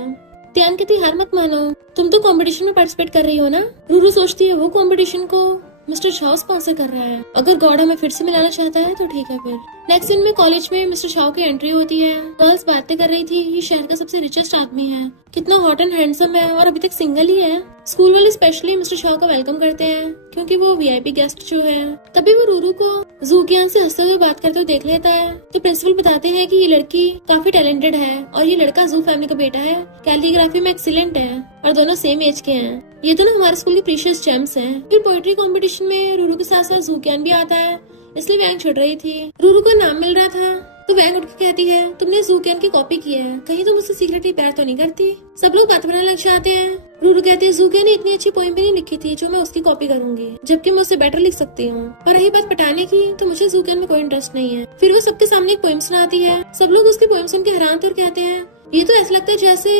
त्यान कहती हार मत मानो, तुम तो कंपटीशन में पार्टिसिपेट कर रही हो ना। रूरू सोचती है वो कंपटीशन को मिस्टर शाह स्पॉन्सर कर रहा है, अगर गॉड हमें फिर से मिलाना चाहता है तो ठीक है फिर। नेक्स्ट सीन में कॉलेज में मिस्टर शाह की एंट्री होती है। गर्ल्स बातें कर रही थी, ये शहर का सबसे रिचेस्ट आदमी है, कितना हॉट एंड हैंडसम है और अभी तक सिंगल ही है। स्कूल वाले स्पेशली मिस्टर शाह का वेलकम करते हैं क्योंकि वो वीआईपी गेस्ट जो है। तभी वो रूरू को जूकियान से हंसते हुए बात करते हुए देख लेता है तो प्रिंसिपल बताते हैं कि ये लड़की काफी टैलेंटेड है और ये लड़का जू फैमिली का बेटा है, कैलीग्राफी में एक्सीलेंट है और दोनों सेम एज के हैं। ये तो ना हमारे स्कूल की प्रीशियस जेम्स हैं। फिर पोएट्री कंपटीशन में रूरू के साथ साथ जूकियान भी आता है, इसलिए वैंग छिड़ रही थी। रूरू को नाम मिल रहा था तो वैंग उठ के कहती है तुमने जूकियान की कॉपी की है, कहीं तुम उससे सीक्रेटली प्यार तो नहीं करती। सब लोग बात बनाने लग जाते हैं। रूरू कहती है जूकियान ने इतनी अच्छी पोएम भी नहीं लिखी थी जो मैं उसकी कॉपी करूंगी, जबकि मैं उससे बेटर लिख सकती हूँ। और रही बात पटाने की तो मुझे जूकियान में कोई इंटरेस्ट नहीं है। फिर वो सबके सामने एक पोएम सुनाती है। सब लोग उसकी पोएम सुन के हैरान थे और कहते हैं ये तो ऐसा लगता है जैसे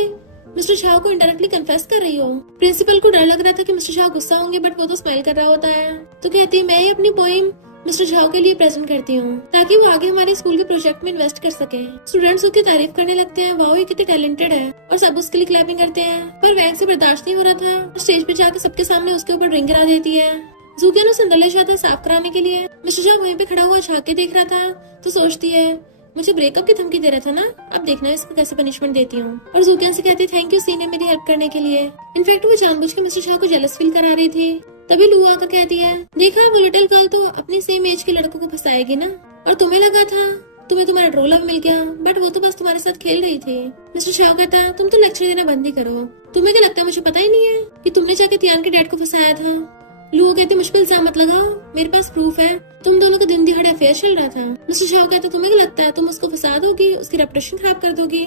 मिस्टर शाह को इनडायरेक्टली कन्फेस कर रही हो। प्रिंसिपल को डर लग रहा था कि मिस्टर शाह गुस्सा होंगे, बट वो तो स्माइल कर रहा होता है। तो कहती है मैं ही अपनी पोएम मिस्टर शाह के लिए प्रेजेंट करती हूँ ताकि वो आगे हमारे स्कूल के प्रोजेक्ट में इन्वेस्ट कर सके। स्टूडेंट्स उसकी तारीफ करने लगते हैं, वाओ ये कितने टैलेंटेड है, और सब उसके लिए क्लैपिंग करते हैं। पर वैंग से बर्दाश्त नहीं हो रहा था, स्टेज पे जाकर सबके सामने उसके ऊपर ड्रिंक गिरा देती है। जूकियान उसे अंदर ले जाता है साफ कराने के लिए। मिस्टर शाह वहीं पे खड़ा हुआ झांक के देख रहा था तो सोचती है मुझे ब्रेकअप की धमकी दे रहा था ना, अब देखना है इसको कैसे पनिशमेंट देती हूँ। और जूकियान से कहती थैंक यू सीनियर मेरी हेल्प करने के लिए। इनफैक्ट वो जानबूझ के मिस्टर शाह को जेलस फील करा रही थी। तभी लू आकर कहती है देखा वो लिटिल गर्ल तो अपनी सेम एज के लड़कों को फंसाएगी ना, और तुम्हें लगा था तुम्हें तुम्हारा ट्रू लव मिल गया, बट वो तो बस तुम्हारे साथ खेल रही थी। मिस्टर शाह कहता तुम तो लेक्चर देना बंद ही करो, तुम्हें क्या लगता है मुझे पता ही नहीं है कि तुमने जाके तियान के डैड को फंसाया था। लू कहती मुझ पर इल्जाम मत लगाओ, मेरे पास प्रूफ है, तुम दोनों का दिन दिहाड़े अफेयर चल रहा था। मिस्टर शाह कहता तुम्हें क्या लगता है तुम उसको फंसा दोगी, उसकी रेपुटेशन खराब कर दोगी,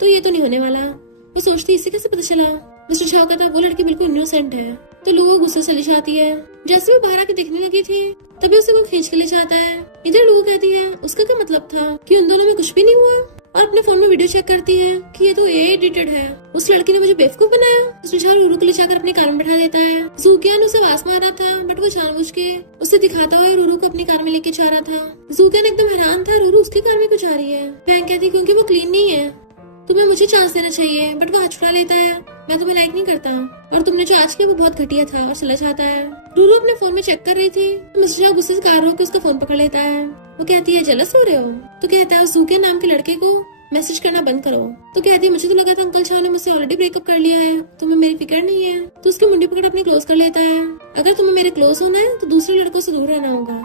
तो ये तो नहीं होने वाला। वो सोचती इसे कैसे पता चला। मिस्टर शाह कहता वो लड़की बिल्कुल इनोसेंट है। तो लू गुस्से से चली जाती है। जैसे वो बाहर आके देखने लगी थी तभी उसे वो खींच के ले जाता है। इधर लू कहती है उसका क्या मतलब था कि उन दोनों में कुछ भी नहीं हुआ, और अपने फोन में वीडियो चेक करती है कि ये तो एआई एडिटेड है, उस लड़की ने मुझे बेवकूफ बनाया। मिस्टर शाह रूरू को ले जाकर अपनी कार में बैठा देता है। जूकियान उसे आवाज मार रहा था बट वो जानबूझ के उसे दिखाता हुआ रूरू को अपनी कार में लेके जा रहा था। जूकियान एकदम हैरान था रूरू उसकी कार में क्यों जा रही है। वैंग कहती क्योंकि वो क्लीन नहीं है, तुम्हें मुझे चांस देना चाहिए, बट वो हाथ छुड़ा लेता है, मैं तुम्हें लाइक नहीं करता और तुमने जो आज किया वो बहुत घटिया था, और चला जाता है। रूरू अपने फोन में चेक कर रही थी तो मिस्टर शाह गुस्से से कार रोक के उसका फोन पकड़ लेता है। वो कहती है जेलस हो रहे हो, तो कहता है जूकियान नाम के लड़के को मैसेज करना बंद करो। तो कहती है मुझे तो लगा था अंकल शाह ने मुझसे ऑलरेडी ब्रेकअप कर लिया है, तुम्हें मेरी फिक्र नहीं है। तो उसकी मुंडी पकड़ अपने क्लोज कर लेता है। अगर तुम्हें मेरे क्लोज होना है तो दूसरे लड़कों से दूर रहना होगा।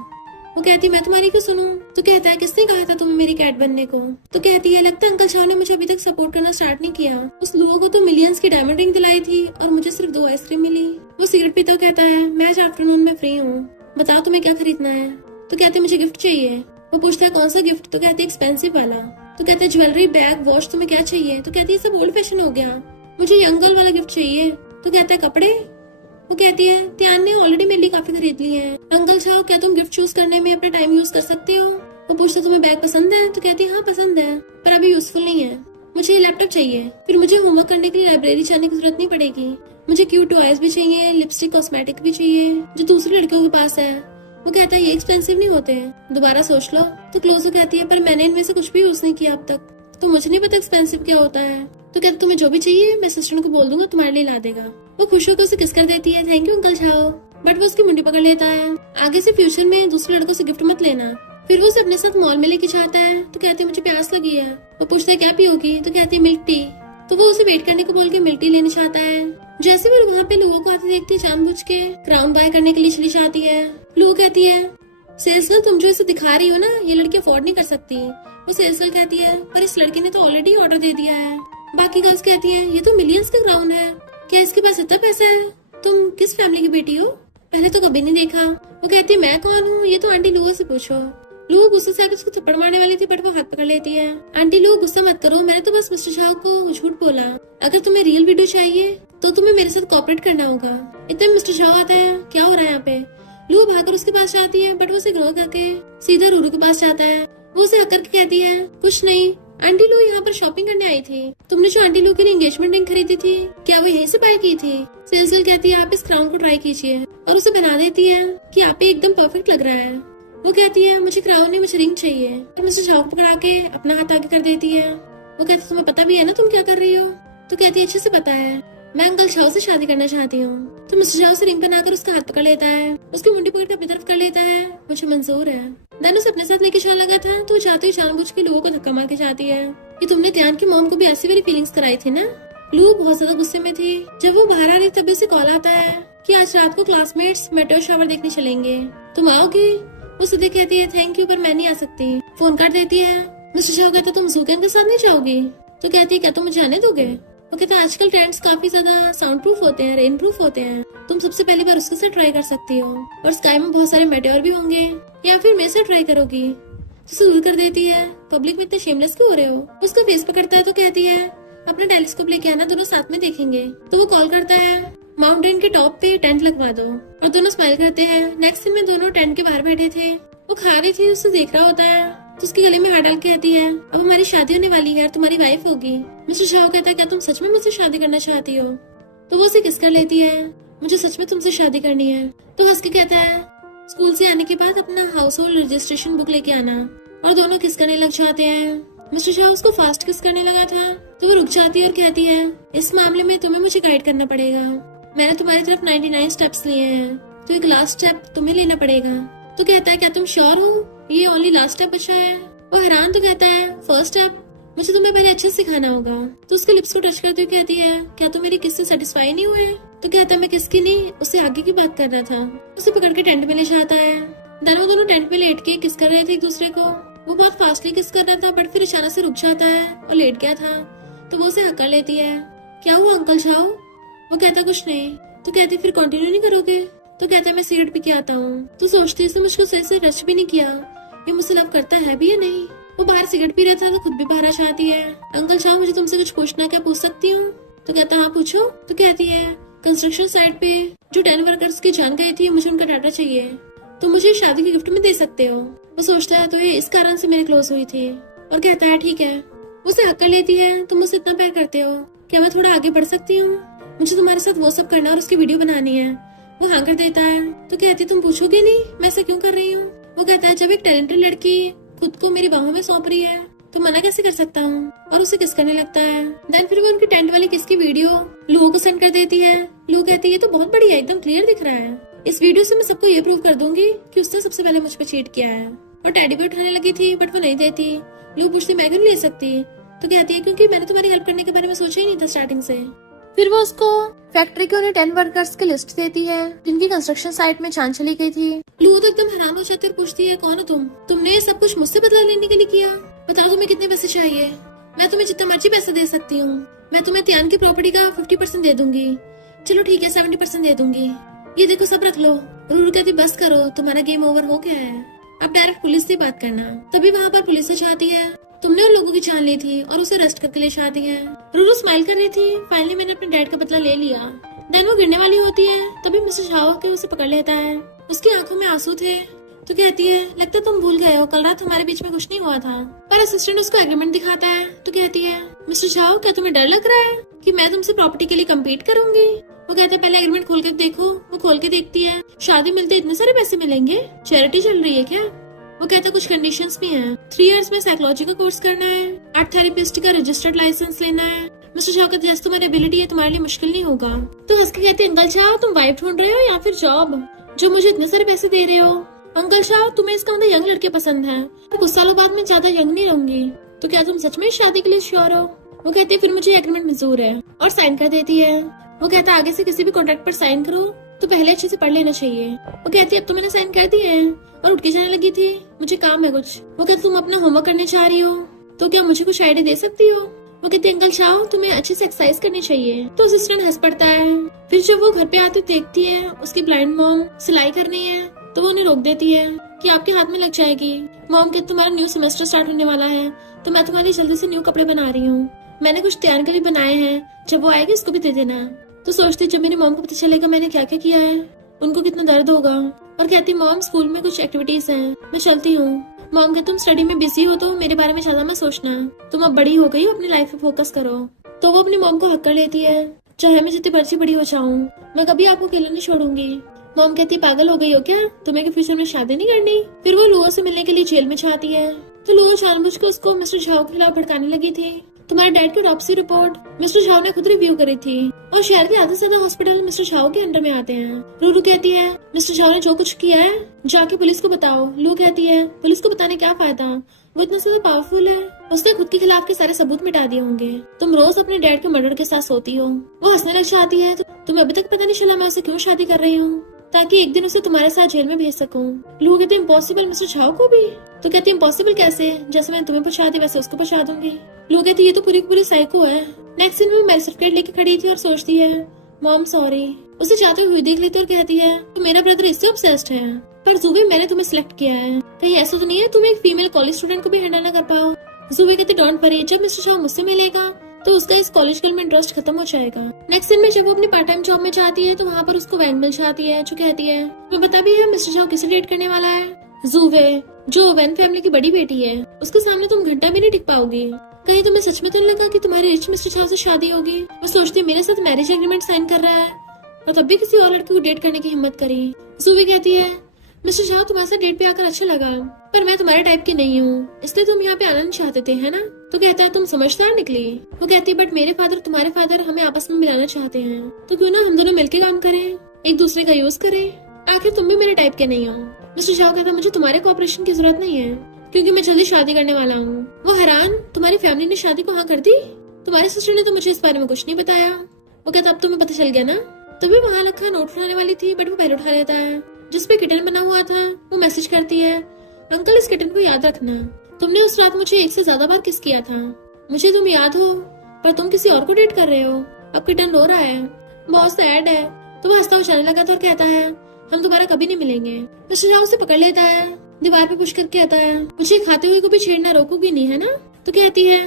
वो कहती है मैं तुम्हारी क्यों सुनूं। तो कहता है किसने कहा था तुम्हें मेरी कैट बनने को। तो कहती है लगता है अंकल शाह ने मुझे अभी तक सपोर्ट करना स्टार्ट नहीं किया, उस लुओ को तो मिलियंस की डायमंड रिंग दिलाई थी और मुझे सिर्फ 2 आइसक्रीम मिली। वो सिगरेट पीता कहता है मैं आज आफ्टरनून में फ्री हूँ, बताओ तुम्हें क्या खरीदना है। तो कहते मुझे गिफ्ट चाहिए। वो पूछता है कौन सा गिफ्ट। तो कहते एक्सपेंसिव वाला। तो कहते हैं ज्वेलरी बैग वॉच तुम्हें क्या चाहिए। तो कहती है सब ओल्ड फैशन हो गया, मुझे यंग गर्ल वाला गिफ्ट चाहिए। तो कहता है कपड़े। वो कहती है त्यान ने ऑलरेडी मेरे लिए काफी खरीद लिए हैं, अंकल शाह क्या तुम गिफ्ट चूज करने में अपना टाइम यूज कर सकते हो। वो पूछता तुम्हें बैग पसंद है। तो कहती है हाँ पसंद है पर अभी यूजफुल नहीं है, मुझे ये लैपटॉप चाहिए, फिर मुझे होमवर्क करने के लिए लाइब्रेरी जाने की जरूरत नहीं पड़ेगी, मुझे क्यूट टॉयज भी चाहिए, लिपस्टिक कॉस्मेटिक भी चाहिए जो दूसरी लड़कियों के पास है। वो कहता है ये एक्सपेंसिव नहीं होते, दोबारा सोच लो। तो क्लोजो कहती है पर मैंने इनमें से कुछ भी यूज नहीं किया अब तक, तो मुझे नहीं पता एक्सपेंसिव क्या होता है। तो कहते तुम्हें जो भी चाहिए मैं असिस्टेंट को बोल दूंगा तुम्हारे लिए ला देगा। वो खुश होकर उसे किस कर देती है thank you uncle Shah, but वो उसकी मुंडी पकड़ लेता है आगे से फ्यूचर में दूसरे लड़कों से गिफ्ट मत लेना। फिर वो उसे अपने साथ मॉल में लेके जाता है। तो कहते मुझे प्यास लगी है। वो पूछता है क्या पियोगी। तो कहती है मिल्क टी। तो वो उसे वेट करने को बोल के मिल्क टी लेने चाहता है। जैसे वो वहाँ पे लोगों को आते देखती जानबूझ के क्राउन बाय करने के लिए चली जाती है। लोग कहती है सेल्स गर्ल तुम जो इसे दिखा रही हो ना ये लड़की अफोर्ड नहीं कर सकती। वो सेल्स गर्ल कहती है पर इस लड़की ने तो ऑलरेडी ऑर्डर दे दिया है। बाकी गर्ल्स कहती है ये तो मिलियंस का क्राउन है, क्या इसके पास इतना पैसा है, तुम किस फैमिली की बेटी हो, पहले तो कभी नहीं देखा। वो कहती है मैं कौन हूँ ये तो आंटी लुओ से पूछो। लुओ गुस्से से आकर उसको थप्पड़ मारने वाली थी बट वो हाथ पकड़ लेती है। आंटी लुओ गुस्सा मत करो, मैंने तो बस मिस्टर शाह को झूठ बोला, अगर तुम्हें रियल वीडियो चाहिए तो तुम्हें मेरे साथ कोऑपरेट करना होगा। इतने मिस्टर शाह आता है क्या हो रहा है यहाँ पे। लुओ भागकर उसके पास जाती है बट वो उसे इग्नोर करके सीधा रूरू के पास जाता है। वो उसे हक करके कहती है कुछ नहीं, आंटी लू यहाँ पर शॉपिंग करने आई थी, तुमने जो आंटी लू के लिए एंगेजमेंट रिंग खरीदी थी क्या वो यहीं से बाय की थी। सेल्स कहती है आप इस क्राउन को ट्राई कीजिए और उसे बना देती है कि आप पे एकदम परफेक्ट लग रहा है। वो कहती है मुझे क्राउन नहीं मुझे रिंग चाहिए। तो मिस्टर शाह को पकड़ा के अपना हाथ आगे कर देती है। वो कहती तुम्हें पता भी है ना तुम क्या कर रही हो। तो कहती है अच्छे से पता है, मैं अंकल झाओ से शादी करना चाहती हूँ। तो मिस्टर झाओ से रिंग पहनाकर उसका हाथ पकड़ लेता है, उसकी मुंडी पकड़ अपनी तरफ कर लेता है। मुझे मंजूर है। दान उसे अपने साथ लेके जाने लगा था तो वो चाहते ही जानबूझ के लोगों को धक्का मार के जाती है कि तुमने त्यान की मॉम को भी ऐसी वाली फीलिंग्स कराई थी ना। लू बहुत ज्यादा गुस्से में थी। जब वो बाहर आ रही तभी उसे कॉल आता है कि आज रात को क्लासमेट्स मेटेओर शावर देखने चलेंगे, तुम आओगी? वो सीधे कहती है थैंक यू पर मैं नहीं आ सकती। फोन काट देती है। मिस्टर झाओ कहता तुम जूकेन के साथ नहीं जाओगी? तो कहती है क्या तुम मुझे आने दोगे? वो कहता आजकल टेंट्स काफी ज्यादा साउंड प्रूफ होते हैं, रेन प्रूफ होते हैं, तुम सबसे पहली बार उसके साथ ट्राई कर सकती हो और स्काई में बहुत सारे मेटेओर भी होंगे, या फिर मेरे साथ ट्राई करोगी? उसे दूर कर देती है। पब्लिक में इतने शेमलेस क्यों हो रहे हो? उसका फेस पकड़ता है तो कहती है अपना टेलीस्कोप लेके आना, दोनों साथ में देखेंगे। तो वो कॉल करता है माउंटेन के टॉप पे टेंट लगवा दो, और दोनों स्माइल करते हैं। नेक्स्ट सीन में दोनों टेंट के बाहर बैठे थे। वो खा रही थी, उसे देख रहा होता है तो उसके गले में हाथ डाल के कहती है अब हमारी शादी होने वाली है और तुम्हारी वाइफ होगी। मिस्टर झाओ कहता है क्या तुम सच में मुझसे शादी करना चाहती हो? तो वो उसे किस कर लेती है। मुझे सच में तुमसे शादी करनी है। तो हंस के कहता है स्कूल से आने के बाद अपना हाउस होल्ड रजिस्ट्रेशन बुक लेके आना, और दोनों किस करने लग जाते हैं। मिस्टर झाओ उसको फास्ट किस करने लगा था तो वो रुक जाती है और कहती है इस मामले में तुम्हें मुझे गाइड करना पड़ेगा। मैंने तुम्हारी तरफ 99 स्टेप्स लिए हैं, तो एक लास्ट स्टेप तुम्हें लेना पड़ेगा। तो कहता है क्या तुम श्योर हो ये ओनली लास्ट स्टेप बचा है? वो हैरान तो कहता है फर्स्ट स्टेप मुझे तुम्हें पहले अच्छे से सिखाना होगा। तो उसके लिप्स को टच करते हुए कहती है क्या तुम मेरी किस से सेटिस्फाई नहीं हुए? तो कहता है मैं किसकी नहीं, उससे आगे की बात कर रहा था। उसे पकड़ के टेंट में ले जाता है। दोनों टेंट में लेट के किस कर रहे थे एक दूसरे को। वो बहुत फास्टली किस कर रहा था बट फिर अचानक से रुक जाता है और लेट गया था। तो वो उसे हक्का लेती है क्या हुआ अंकल झाओ? वो कहता कुछ नहीं। तो कहती फिर कंटिन्यू नहीं करोगे? तो कहता है मैं सिगरेट पी के आता हूँ। तो सोचती इसने मुझको सही से रश भी नहीं किया, ये मुझसे लव करता है भी या नहीं। वो बाहर सिगरेट पी रहा था तो खुद भी बाहर आ जाती है। अंकल झाओ मुझे तुमसे कुछ पूछना, क्या पूछ सकती हूँ? तो कहता हाँ पूछो। तो कहती है कंस्ट्रक्शन साइट पे जो 10 वर्कर्स की जान गई थी मुझे उनका डाटा चाहिए, तो मुझे शादी की गिफ्ट में दे सकते हो। वो सोचता है तो ये इस कारण से मेरे क्लोज हुई थी, और कहता है ठीक है। उसे हक कर लेती है तुम मुझसे इतना प्यार करते हो, क्या मैं थोड़ा आगे बढ़ सकती हूँ? मुझे तुम्हारे साथ वो सब करना और उसकी वीडियो बनानी है। वो हाँ कर देता है। तो कहती तुम पूछोगे नहीं मैं ऐसा क्यों कर रही हूँ? वो कहता है जब एक टैलेंटेड लड़की खुद को मेरी बाहों में सौंप रही है तो मना कैसे कर सकता हूँ, और उसे किस करने लगता है। देन फिर वो उनकी टेंट वाली किस की वीडियो लू को सेंड कर देती है। लू कहती है ये तो बहुत बढ़िया, एकदम क्लियर दिख रहा है। इस वीडियो से मैं सबको ये प्रूव कर दूंगी कि उसने सबसे पहले मुझ पर चीट किया है। और टेडी भी उठाने लगी थी बट वो नहीं देती। लू पूछती मैं क्यों नहीं ले सकती? तो कहती है क्योंकि मैंने तुम्हारी हेल्प करने के बारे में सोचा ही नहीं था स्टार्टिंग से। फिर वो उसको फैक्ट्री के उन्हें 10 वर्कर्स की लिस्ट देती है जिनकी कंस्ट्रक्शन साइट में जान चली गई थी। लू तो एकदम हैरान हो जाती है और पूछती है कौन हो तुमने ये सब कुछ मुझसे बदला लेने के लिए किया? बताओ तुम्हें कितने पैसे चाहिए? मैं तुम्हें जितना मर्जी पैसा दे सकती हूँ। मैं तुम्हें त्यान की प्रॉपर्टी का 50% दे दूंगी। चलो ठीक है 70% दे दूंगी। ये देखो सब रख लो। रूरू कहती बस करो, तुम्हारा गेम ओवर हो गया है, अब डायरेक्ट पुलिस से बात करना। तभी वहाँ पर पुलिस से आती है। तुमने उन लोगों की जान ली थी और उसे अरेस्ट करके ले जाती है। रूरू स्माइल कर रही थी, फाइनली मैंने अपने डैड का बदला ले लिया। देन वो गिरने वाली होती है तभी मिस्टर झाओ के उसे पकड़ लेता है। उसकी आंखों में आंसू थे। तो कहती है लगता तुम भूल गए हो, कल रात हमारे बीच में कुछ नहीं हुआ था। पर असिस्टेंट उसको एग्रीमेंट दिखाता है। तो कहती है मिस्टर झाओ क्या तुम्हें डर लग रहा है कि मैं तुमसे प्रॉपर्टी के लिए कम्पीट करूंगी? वो कहते हैं पहले एग्रीमेंट खोल के देखो। वो खोल के देखती है, शादी मिलते इतने सारे पैसे मिलेंगे, चैरिटी चल रही है क्या? वो कहता है कुछ कंडीशंस भी हैं। 3 इयर्स में साइकोलॉजी का कोर्स करना है, आर्ट थेरेपिस्ट का रजिस्टर्ड लाइसेंस लेना है। मिस्टर झाओ कहते जैसे तुम्हारी एबिलिटी है तुम्हारे लिए मुश्किल नहीं होगा। तो हंस के कहते अंकल झाओ तुम वाइफ ढूंढ रहे हो या फिर जॉब जो मुझे इतने सारे पैसे दे रहे हो? अंकल झाओ तुम्हें इसका मतलब यंग लड़के पसंद है, तो कुछ सालों बाद मैं ज्यादा यंग नहीं रहूंगी। तो क्या तुम सच में शादी के लिए श्योर हो? वो कहती है फिर मुझे एग्रीमेंट मंजूर है, और साइन कर देती है। वो कहता है आगे से किसी भी कॉन्ट्रैक्ट पर साइन करो तो पहले अच्छे से पढ़ लेना चाहिए। वो कहती है अब तो मैंने साइन कर दिए हैं, और उठ के जाने लगी थी, मुझे काम है कुछ। वो कहती तुम अपना होमवर्क करने जा रही हो, तो क्या मुझे कुछ आइडिया दे सकती हो? वो कहती अंकल झाओ तुम्हें अच्छे से एक्सरसाइज करनी चाहिए। तो असिस्टेंट हंस पड़ता है। फिर जब वो घर पे आते देखती है उसकी ब्लाइंड मॉम सिलाई कर रही है, तो वो उन्हें रोक देती है कि आपके हाथ में लग जाएगी। मॉम कहती तुम्हारा न्यू सेमेस्टर स्टार्ट होने वाला है, तो मैं तुम्हारे जल्दी से न्यू कपड़े बना रही हूँ। मैंने कुछ त्यान के लिए बनाए हैं, जब वो आएगी उसको भी दे देना। तो सोचती जब मेरी मॉम को पता चलेगा मैंने क्या क्या किया है, उनको कितना दर्द होगा। और कहती मॉम स्कूल में कुछ एक्टिविटीज हैं, मैं चलती हूँ। मॉम कहती तुम स्टडी में बिजी हो तो मेरे बारे में ज्यादा मत सोचना, तुम अब बड़ी हो गई हो, अपनी लाइफ पे फोकस करो। तो वो अपनी मॉम को हक कर लेती है, चाहे मैं जितनी मर्जी बड़ी हो जाऊँ, मैं कभी आपको अकेला नहीं छोड़ूंगी। मॉम कहती पागल हो गई हो क्या, तुम्हें फ्यूचर में शादी नहीं करनी? फिर वो लुओ से मिलने के लिए जेल में जाती है। तो लुओ जानबूझ कर उसको मिस्टर झाओ के खिलाफ भड़काने लगी थी। तुम्हारे डैड की ऑटोप्सी रिपोर्ट मिस्टर झाओ ने खुद रिव्यू करी थी और शहर के आधे से ज्यादा हॉस्पिटल मिस्टर झाओ के अंडर में आते हैं। रूरू कहती है मिस्टर झाओ ने जो कुछ किया है जाके पुलिस को बताओ। लू कहती है पुलिस को बताने क्या फायदा, वो इतना ज्यादा पावरफुल है, उसने खुद के खिलाफ के सारे सबूत मिटा दिए होंगे। तुम रोज अपने डैड के मर्डर के साथ सोती हो। वो हंसने लग जाती है, तुम्हें अभी तक पता नहीं चला मैं उसे क्यों शादी कर रही हूँ, ताकि एक दिन उसे तुम्हारे साथ जेल में भेज सकूं। लू कहते इम्पॉसिबल, मिस्टर झाओ को भी? तो कहती इम्पॉसिबल कैसे, जैसे मैंने तुम्हें पहुंचा दी वैसे उसको पहुंचा दूंगी। लू कहती ये तो पूरी की पूरी साइको है। नेक्स्ट सीन में मैरिज सर्टिफिकेट लेके खड़ी थी और सोचती है मॉम सॉरी। उसे जाते हुए देख लेती और कहती है तो मेरा ब्रदर इससे ऑब्सेस्ड है, पर जुबे मैंने तुम्हें सिलेक्ट किया है, कहीं ऐसा तो नहीं है तुम एक फीमेल कॉलेज स्टूडेंट को भी हैंडल ना कर पाओ। जुबे कहते डोंट वरी, जब मिस्टर झाओ मुझसे मिलेगा तो उसका इस कॉलेज गर्ल में इंटरेस्ट खत्म हो जाएगा। नेक्स्ट दिन में जब वो अपनी पार्ट टाइम जॉब में जाती है तो वहाँ पर उसको वैन मिल जाती है जो कहती है तुम्हें पता भी है मिस्टर झाओ किसे डेट करने वाला है? जुवे, जो वैन फैमिली की बड़ी बेटी है, उसके सामने तुम घंटा भी नहीं टिक पाओगी। कहीं तुम्हें सच में तो नहीं लगा कि तुम्हारी रिच मिस्टर झाओ से शादी होगी? वो सोचती है मेरे साथ मैरिज एग्रीमेंट साइन कर रहा है और तब भी किसी और लड़की को डेट करने की हिम्मत करी। जुवे कहती है मिस्टर झाओ तुम्हारे साथ डेट पे आकर अच्छा लगा, पर मैं तुम्हारे टाइप की नहीं हूँ, इसलिए तुम यहाँ पे आना नहीं चाहते थे, है ना? तो कहता है तुम समझदार निकली। वो कहती है बट मेरे फादर तुम्हारे फादर हमें आपस में मिलाना चाहते हैं, तो क्यों ना हम दोनों मिलके काम करें, एक दूसरे का यूज करें, आखिर तुम भी मेरे टाइप के नहीं हो। मिस्टर झाओ कहता है मुझे तुम्हारे कोऑपरेशन की जरूरत नहीं है क्योंकि मैं जल्दी शादी करने वाला हूँ। वो हैरान, तुम्हारी फैमिली ने शादी को हाँ कर दी? तुम्हारी सिस्टर ने तो मुझे इस बारे में कुछ नहीं बताया। वो कहता अब तुम्हें पता चल गया ना? तुम्हें वहाँ रखा नोट उठाने वाली थी बट वो पहले उठा लेता है जिसपे किटन बना हुआ था। वो मैसेज करती है अंकल इस किटन को याद रखना, तुमने उस रात मुझे एक से ज्यादा बार किस किया था, मुझे तुम याद हो पर तुम किसी और को डेट कर रहे हो। अब किटन रो रहा है, बहुत सैड है। तो वो हंसता हुआ जाने लगा था और कहता है हम दोबारा कभी नहीं मिलेंगे। मिस्टर झाओ उसे पकड़ लेता है, दीवार पे पुश करके कहता है मुझे खाते हुए को भी छेड़ना रोकोगी नहीं, है ना? तो कहती है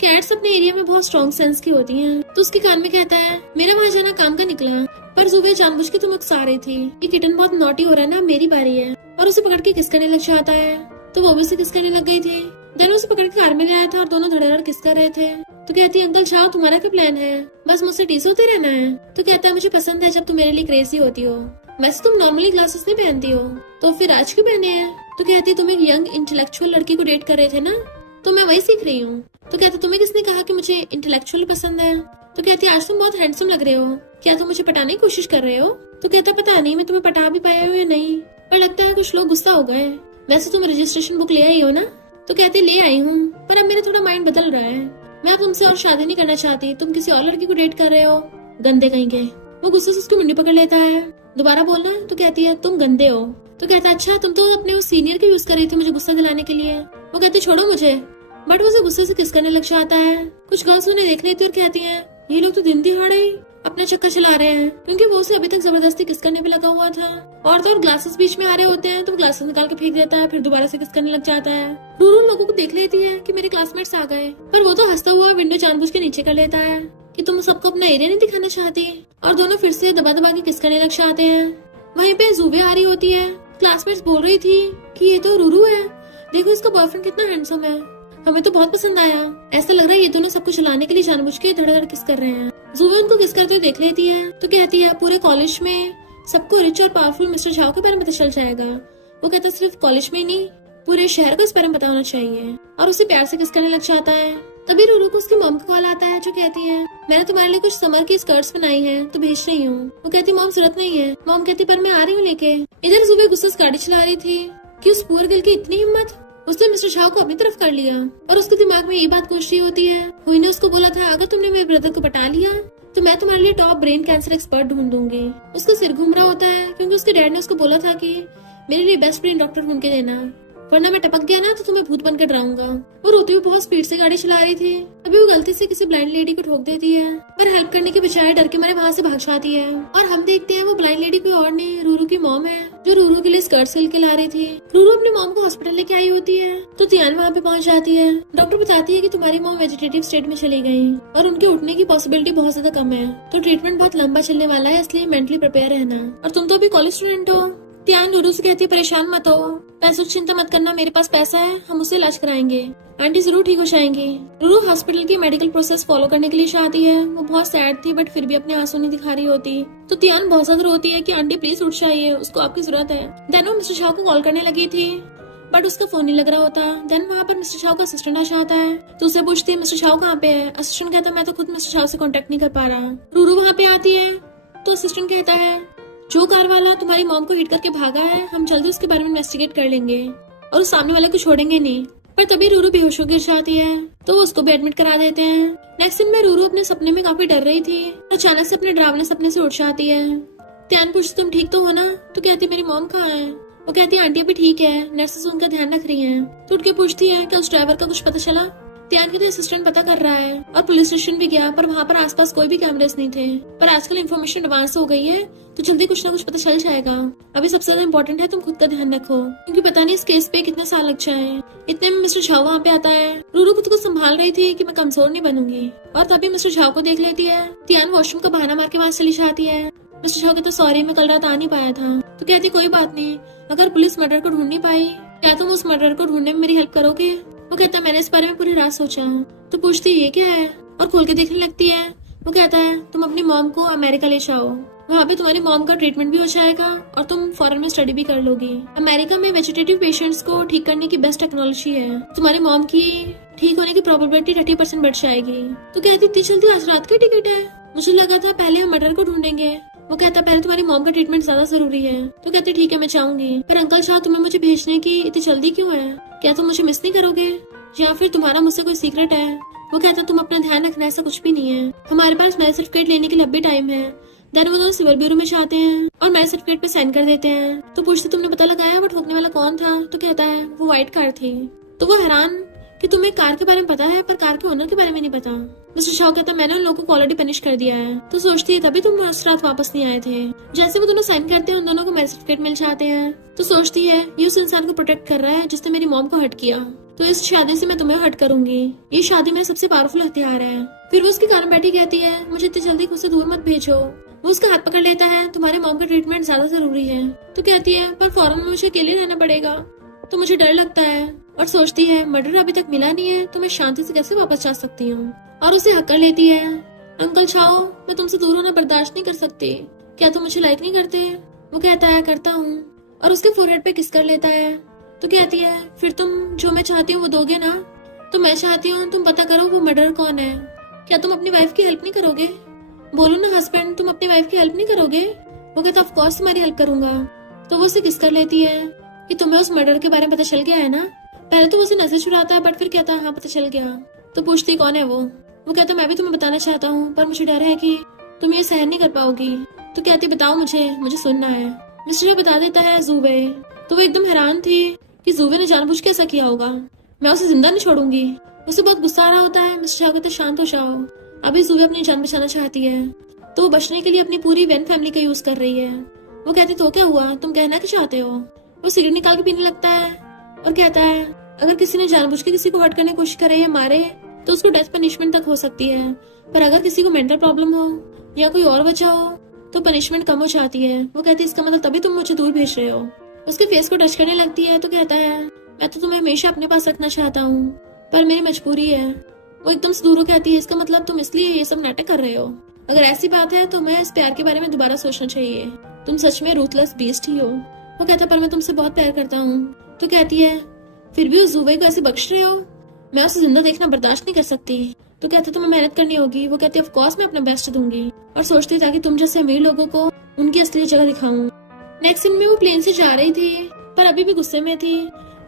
कैट्स अपने एरिया में बहुत स्ट्रॉन्ग सेंस की होती हैं। तो उसके कान में कहता है मेरा वहाँ जाना काम का निकला, पर जुबे जानबूझ के तुम उकसा रही थी, ये किटन बहुत नॉटी हो रहा है ना, मेरी बारी है। और उसे पकड़ के किस करने लग जाता है, तो वो भी उसे किस करने लग गई थी। देन उसे पकड़ के कार में ले आया था और दोनों धड़ाधड़ किस कर रहे थे। तो कहती है अंकल झाओ तुम्हारा क्या प्लान है, बस मुझसे टीस होते रहना है? तो कहता है मुझे पसंद है जब तुम मेरे लिए क्रेजी होती हो, वैसे तुम नॉर्मली ग्लासेस नहीं पहनती हो, तो फिर आज क्यों पहने हैं? तो कहती है तुम एक यंग इंटेलेक्चुअल लड़की को डेट कर रहे थे ना, तो मैं वही सीख रही हूँ। तो कहता तुम्हें किसने कहा कि मुझे इंटेलेक्चुअल पसंद है? तो कहती है आज तुम बहुत हैंडसम लग रहे हो, क्या तुम मुझे पटाने की कोशिश कर रहे हो? तो कहता पता नहीं मैं तुम्हें पटा भी पाया हूँ या नहीं, पर लगता है कुछ लोग गुस्सा हो गए। वैसे तुम रजिस्ट्रेशन बुक ले आई हो ना? तो कहती ले आई हूँ, पर अब मेरा थोड़ा माइंड बदल रहा है, मैं तुमसे और शादी नहीं करना चाहती, तुम किसी और लड़की को डेट कर रहे हो, गंदे कहेंगे। वो गुस्से से उसकी मुंडी पकड़ लेता है, दोबारा बोलना? तो कहती है तुम गंदे हो। तो कहता अच्छा तुम तो अपने उस सीनियर के यूज कर रही थी मुझे गुस्सा दिलाने के लिए। वो कहते छोड़ो मुझे, बट वो उसे गुस्से से किस करने लग जाता है। कुछ गर्ल्स उन्हें देख लेती और कहती है ये लोग तो दिन दिहाड़े अपना चक्कर चला रहे हैं, क्योंकि वो उसे अभी तक जबरदस्ती किस करने पे लगा हुआ था। और तो और ग्लासेस बीच में आ रहे होते हैं तो ग्लासेस निकाल के फेंक देता है, फिर दोबारा से किस करने लग जाता है। रूरू लोगों को देख लेती है कि मेरे क्लासमेट्स आ गए, पर वो तो हंसता हुआ विंडो जानबूझ के नीचे कर लेता है कि तुम सबको अपना एरिया नहीं दिखाना चाहती, और दोनों फिर से दबा दबा के किस करने लग जाते हैं। वहीं पे जुबे आ रही होती है, क्लासमेट्स बोल रही थी कि ये तो रूरू है, देखो इसका बॉयफ्रेंड कितना हैंडसम है, हमें तो बहुत पसंद आया। ऐसा लग रहा है ये दोनों सब कुछ चलाने के लिए जानबूझ के धड़ाधड़ किस कर रहे हैं। जुबे उनको किस करते हुए देख लेती है तो कहती है पूरे कॉलेज में सबको रिच और पावरफुल मिस्टर झाओ के बारे में पता चल जाएगा। वो कहता सिर्फ कॉलेज में ही नहीं पूरे शहर को इस बारे में पता होना चाहिए, और उसे प्यार से किस करने लग जाता है। तभी रूरू को उसकी मॉम का कॉल आता है जो कहती है मैंने तुम्हारे लिए कुछ समर की स्कर्ट्स बनाई हैं तो भेज रही हूँ। वो कहती मॉम जरूरत नहीं है। मॉम कहती पर मैं आ रही हूँ लेके। इधर जुबे गुस्से से गाड़ी चला रही थी कि उस पुअर गर्ल की इतनी हिम्मत, उसने मिस्टर झाओ को अपनी तरफ कर लिया, और उसके दिमाग में ये बात गूंज रही होती है हुई ने उसको बोला था अगर तुमने मेरे ब्रदर को पटा लिया तो मैं तुम्हारे लिए टॉप ब्रेन कैंसर एक्सपर्ट ढूंढ दूंगी। उसका सिर घूम रहा होता है क्योंकि उसके डैड ने उसको बोला था कि मेरे लिए बेस्ट ब्रेन डॉक्टर ढूंढ के देना, वरना मैं टपक गया ना तो तुम्हें भूत बनकर डराऊंगा। वो रोती हुई बहुत स्पीड से गाड़ी चला रही थी। अभी वो गलती से किसी ब्लाइंड लेडी को ठोक देती है, पर हेल्प करने के बजाय डर के मारे वहाँ से भाग जाती है। और हम देखते हैं वो ब्लाइंड लेडी कोई और नहीं रूरू की मॉम है, जो रूरू के लिए स्कर्ट सिल के ला रही थी। रूरू अपनी मॉम को हॉस्पिटल लेके आई होती है तो तियान वहाँ पे पहुँच जाती है। डॉक्टर बताती है कि तुम्हारी मॉम वेजिटेटिव स्टेट में चली गई और उनके उठने की पॉसिबिलिटी बहुत ज्यादा कम है, तो ट्रीटमेंट बहुत लंबा चलने वाला है, इसलिए मेंटली प्रिपेयर रहना। और तुम तो अभी कॉलेज स्टूडेंट हो। तियान रूरू से कहती है परेशान मत हो, पैसों की चिंता मत करना, मेरे पास पैसा है, हम उससे इलाज कराएंगे, आंटी जरूर ठीक हो जाएंगी। रूरू हॉस्पिटल की मेडिकल प्रोसेस फॉलो करने के लिए चाहती है। वो बहुत सैड थी बट फिर भी अपने आंसू नहीं दिखा रही होती, तो तियान बहुत ज्यादा रोती है कि आंटी प्लीज उठ जाइए, उसको आपकी जरूरत है। देन वो मिस्टर झाओ को कॉल करने लगी थी बट उसका फोन नहीं लग रहा होता। देन वहाँ पर मिस्टर शाह का असिस्टेंट आशा आता है तो उसे पूछती है मिस्टर शाह कहाँ पे है। असिस्टेंट कहता है मैं तो खुद मिस्टर शाह से कांटेक्ट नहीं कर पा रहा। रूरू वहाँ पे आती है तो असिस्टेंट कहता है जो कार वाला तुम्हारी मॉम को हिट करके भागा है हम जल्दी उसके बारे में इन्वेस्टिगेट कर लेंगे और उस सामने वाले को छोड़ेंगे नहीं। पर तभी रूरू बेहोश हो गिर जाती है तो वो उसको भी एडमिट करा देते हैं। नेक्स्ट दिन में रूरू अपने सपने में काफी डर रही थी। अचानक से अपने डरावने सपने से उठ जाती है। त्यान पूछती तुम ठीक तो हो ना? तो कहती मेरी मॉम कहाँ है? वो कहती है आंटी अभी ठीक है, नर्सेस उनका ध्यान रख रही हैं। तो उठ के पूछती है कि उस ड्राइवर का कुछ पता चला? त्यान कहते असिस्टेंट पता कर रहा है और पुलिस स्टेशन भी गया पर वहाँ पर आसपास कोई भी कैमरेस नहीं थे। पर आजकल इन्फॉर्मेशन एडवांस हो गई है तो जल्दी कुछ ना कुछ पता चल जाएगा। अभी सबसे ज्यादा इम्पोर्टेंट है तुम खुद का ध्यान रखो क्योंकि पता नहीं इस केस पे कितना साल लग जाए। इतने में मिस्टर झा वहाँ पे आता है। रूरू खुद को संभाल रही थी कि मैं कमजोर नहीं बनूंगी और तभी मिस्टर झा को देख लेती है। त्यान वॉशरूम का बहाना मार के वहाँ चली जाती है। मिस्टर झा कहते सॉरी मैं कल रात आ नहीं पाया था। तो कहती कोई बात नहीं, अगर पुलिस मर्डर को ढूंढ नहीं पाई क्या तुम उस मर्डर को ढूंढने में मेरी हेल्प करोगे? वो कहता मैंने इस बारे में पूरी रात सोचा। तो पूछती ये क्या है और खोल के देखने लगती है। वो कहता है तुम अपनी मॉम को अमेरिका ले जाओ, वहाँ पे तुम्हारी मॉम का ट्रीटमेंट भी हो जाएगा और तुम फॉरेन में स्टडी भी कर लोगी। अमेरिका में वेजिटेटिव पेशेंट्स को ठीक करने की बेस्ट टेक्नोलॉजी है। तुम्हारी मॉम की ठीक होने की प्रोबेबिलिटी 30% बढ़ जाएगी। तो कहती इतनी जल्दी आज रात की टिकट है? मुझे लगा था पहले हम मर्डर को ढूंढेंगे। वो कहता पहले तुम्हारी मॉम का ट्रीटमेंट ज्यादा जरूरी है। तो कहते ठीक है मैं चाहूंगी, पर अंकल शाह तुम्हें मुझे भेजने की इतनी जल्दी क्यों है? क्या तुम मुझे मिस नहीं करोगे या फिर तुम्हारा मुझसे कोई सीक्रेट है? वो कहता तुम अपना ध्यान रखना, ऐसा कुछ भी नहीं है, हमारे पास मैरिज सर्टिफिकेट लेने के लिए अब भी टाइम है। देन वो दोनों सिविल ब्यूरो में जाते हैं और मैरिज सर्टिफिकेट पे साइन कर देते हैं। तो पूछते तुमने पता लगाया वो ठोकने वाला कौन था? तो कहता है वो व्हाइट कार थी। तो वो हैरान कि तुम्हें कार के बारे में पता है पर कार के ओनर के बारे में नहीं पता। मिस्टर शाह कहता मैंने उन लोगों को ऑलरेडी पनिश कर दिया है। तो सोचती है तभी तुम उस रात वापस नहीं आए थे। जैसे वो दोनों साइन करते हैं उन दोनों को मैरिज सर्टिफिकेट मिल जाते हैं। तो सोचती है ये उस इंसान को प्रोटेक्ट कर रहा है जिसने मेरी मॉम को हर्ट किया, तो इस शादी से मैं तुम्हें हर्ट करूंगी। ये शादी मेरा सबसे पावरफुल हथियार है। फिर वो उसके कान में बैठी कहती है मुझे इतनी जल्दी खुद से दूर मत भेजो। वो उसका हाथ पकड़ लेता है तुम्हारे मॉम का ट्रीटमेंट ज्यादा जरूरी है। तो कहती है पर फॉरेन में मुझे अकेले रहना पड़ेगा तो मुझे डर लगता है। और सोचती है मर्डर अभी तक मिला नहीं है तो मैं शांति से कैसे वापस जा सकती हूँ। और उसे हक कर लेती है अंकल चाओ मैं तुमसे दूर होना बर्दाश्त नहीं कर सकती, क्या तुम मुझे लाइक नहीं करते? वो कहता है करता हूँ और उसके फोरहेड पे किस कर लेता है। तो कहती है फिर तुम जो मैं चाहती हूँ वो दोगे ना? तो मैं चाहती हूँ तुम पता करो वो मर्डर कौन है। क्या तुम अपनी वाइफ की हेल्प नहीं करोगे? बोलो ना हस्बैंड तुम अपनी वाइफ की हेल्प नहीं करोगे? वो कहता ऑफ कोर्स तुम्हारी हेल्प करूंगा। तो वो उसे किस कर लेती है कि तुम्हें उस मर्डर के बारे में पता चल गया है ना? पहले तो वो उसे नजर चुराता है बट फिर कहता है हाँ पता चल गया। तो पूछती कौन है वो कहता मैं भी तुम्हें बताना चाहता हूँ पर मुझे डर है कि तुम ये सहन नहीं कर पाओगी। तो कहती बताओ मुझे सुनना है। मिस्टर बता देता है जुवे। तो वो एकदम हैरान थी कि जुवे ने जानबूझ के ऐसा किया होगा, मैं उसे जिंदा नहीं छोड़ूंगी। उसे बहुत गुस्सा आ रहा होता है। मिस्टर कहते शांत हो जाओ, अभी जुवे अपनी जान बचाना चाहती है तो वो बचने के लिए अपनी पूरी वैन फैमिली का यूज कर रही है। वो कहती तो क्या हुआ, तुम कहना क्या चाहते हो? वो सिगरेट निकाल के पीने लगता है और कहता है अगर किसी ने जानबूझ के किसी को हर्ट करने की कोशिश करे या मारे तो उसको डेथ पनिशमेंट तक हो सकती है, पर अगर किसी को मेंटल प्रॉब्लम हो या कोई और वजह हो तो पनिशमेंट कम हो जाती है। वो कहती है इसका मतलब तभी तुम मुझे दूर भेज रहे हो। उसके फेस को टच करने लगती है तो कहता है मैं तो तुम्हें हमेशा अपने पास रखना चाहता हूँ पर मेरी मजबूरी है। वो एकदम से दूर हो कहती है इसका मतलब तुम इसलिए ये सब नाटक कर रहे हो? अगर ऐसी बात है तो मैं इस प्यार के बारे में दोबारा सोचना चाहिए, तुम सच में रूथलेस बीस्ट ही हो। वो कहता पर मैं तुमसे बहुत प्यार करता हूँ। तो कहती है फिर भी उस जुवे को ऐसे बख्श रहे हो, मैं उसे जिंदा देखना बर्दाश्त नहीं कर सकती। तो कहते तुम्हें मेहनत करनी होगी। वो कहती ऑफ कोर्स मैं अपना बेस्ट दूंगी और सोचती ताकि तुम जैसे अमीर लोगों को उनकी असली जगह दिखाऊं। नेक्स्ट सीन में वो प्लेन से जा रही थी पर अभी भी गुस्से में थी।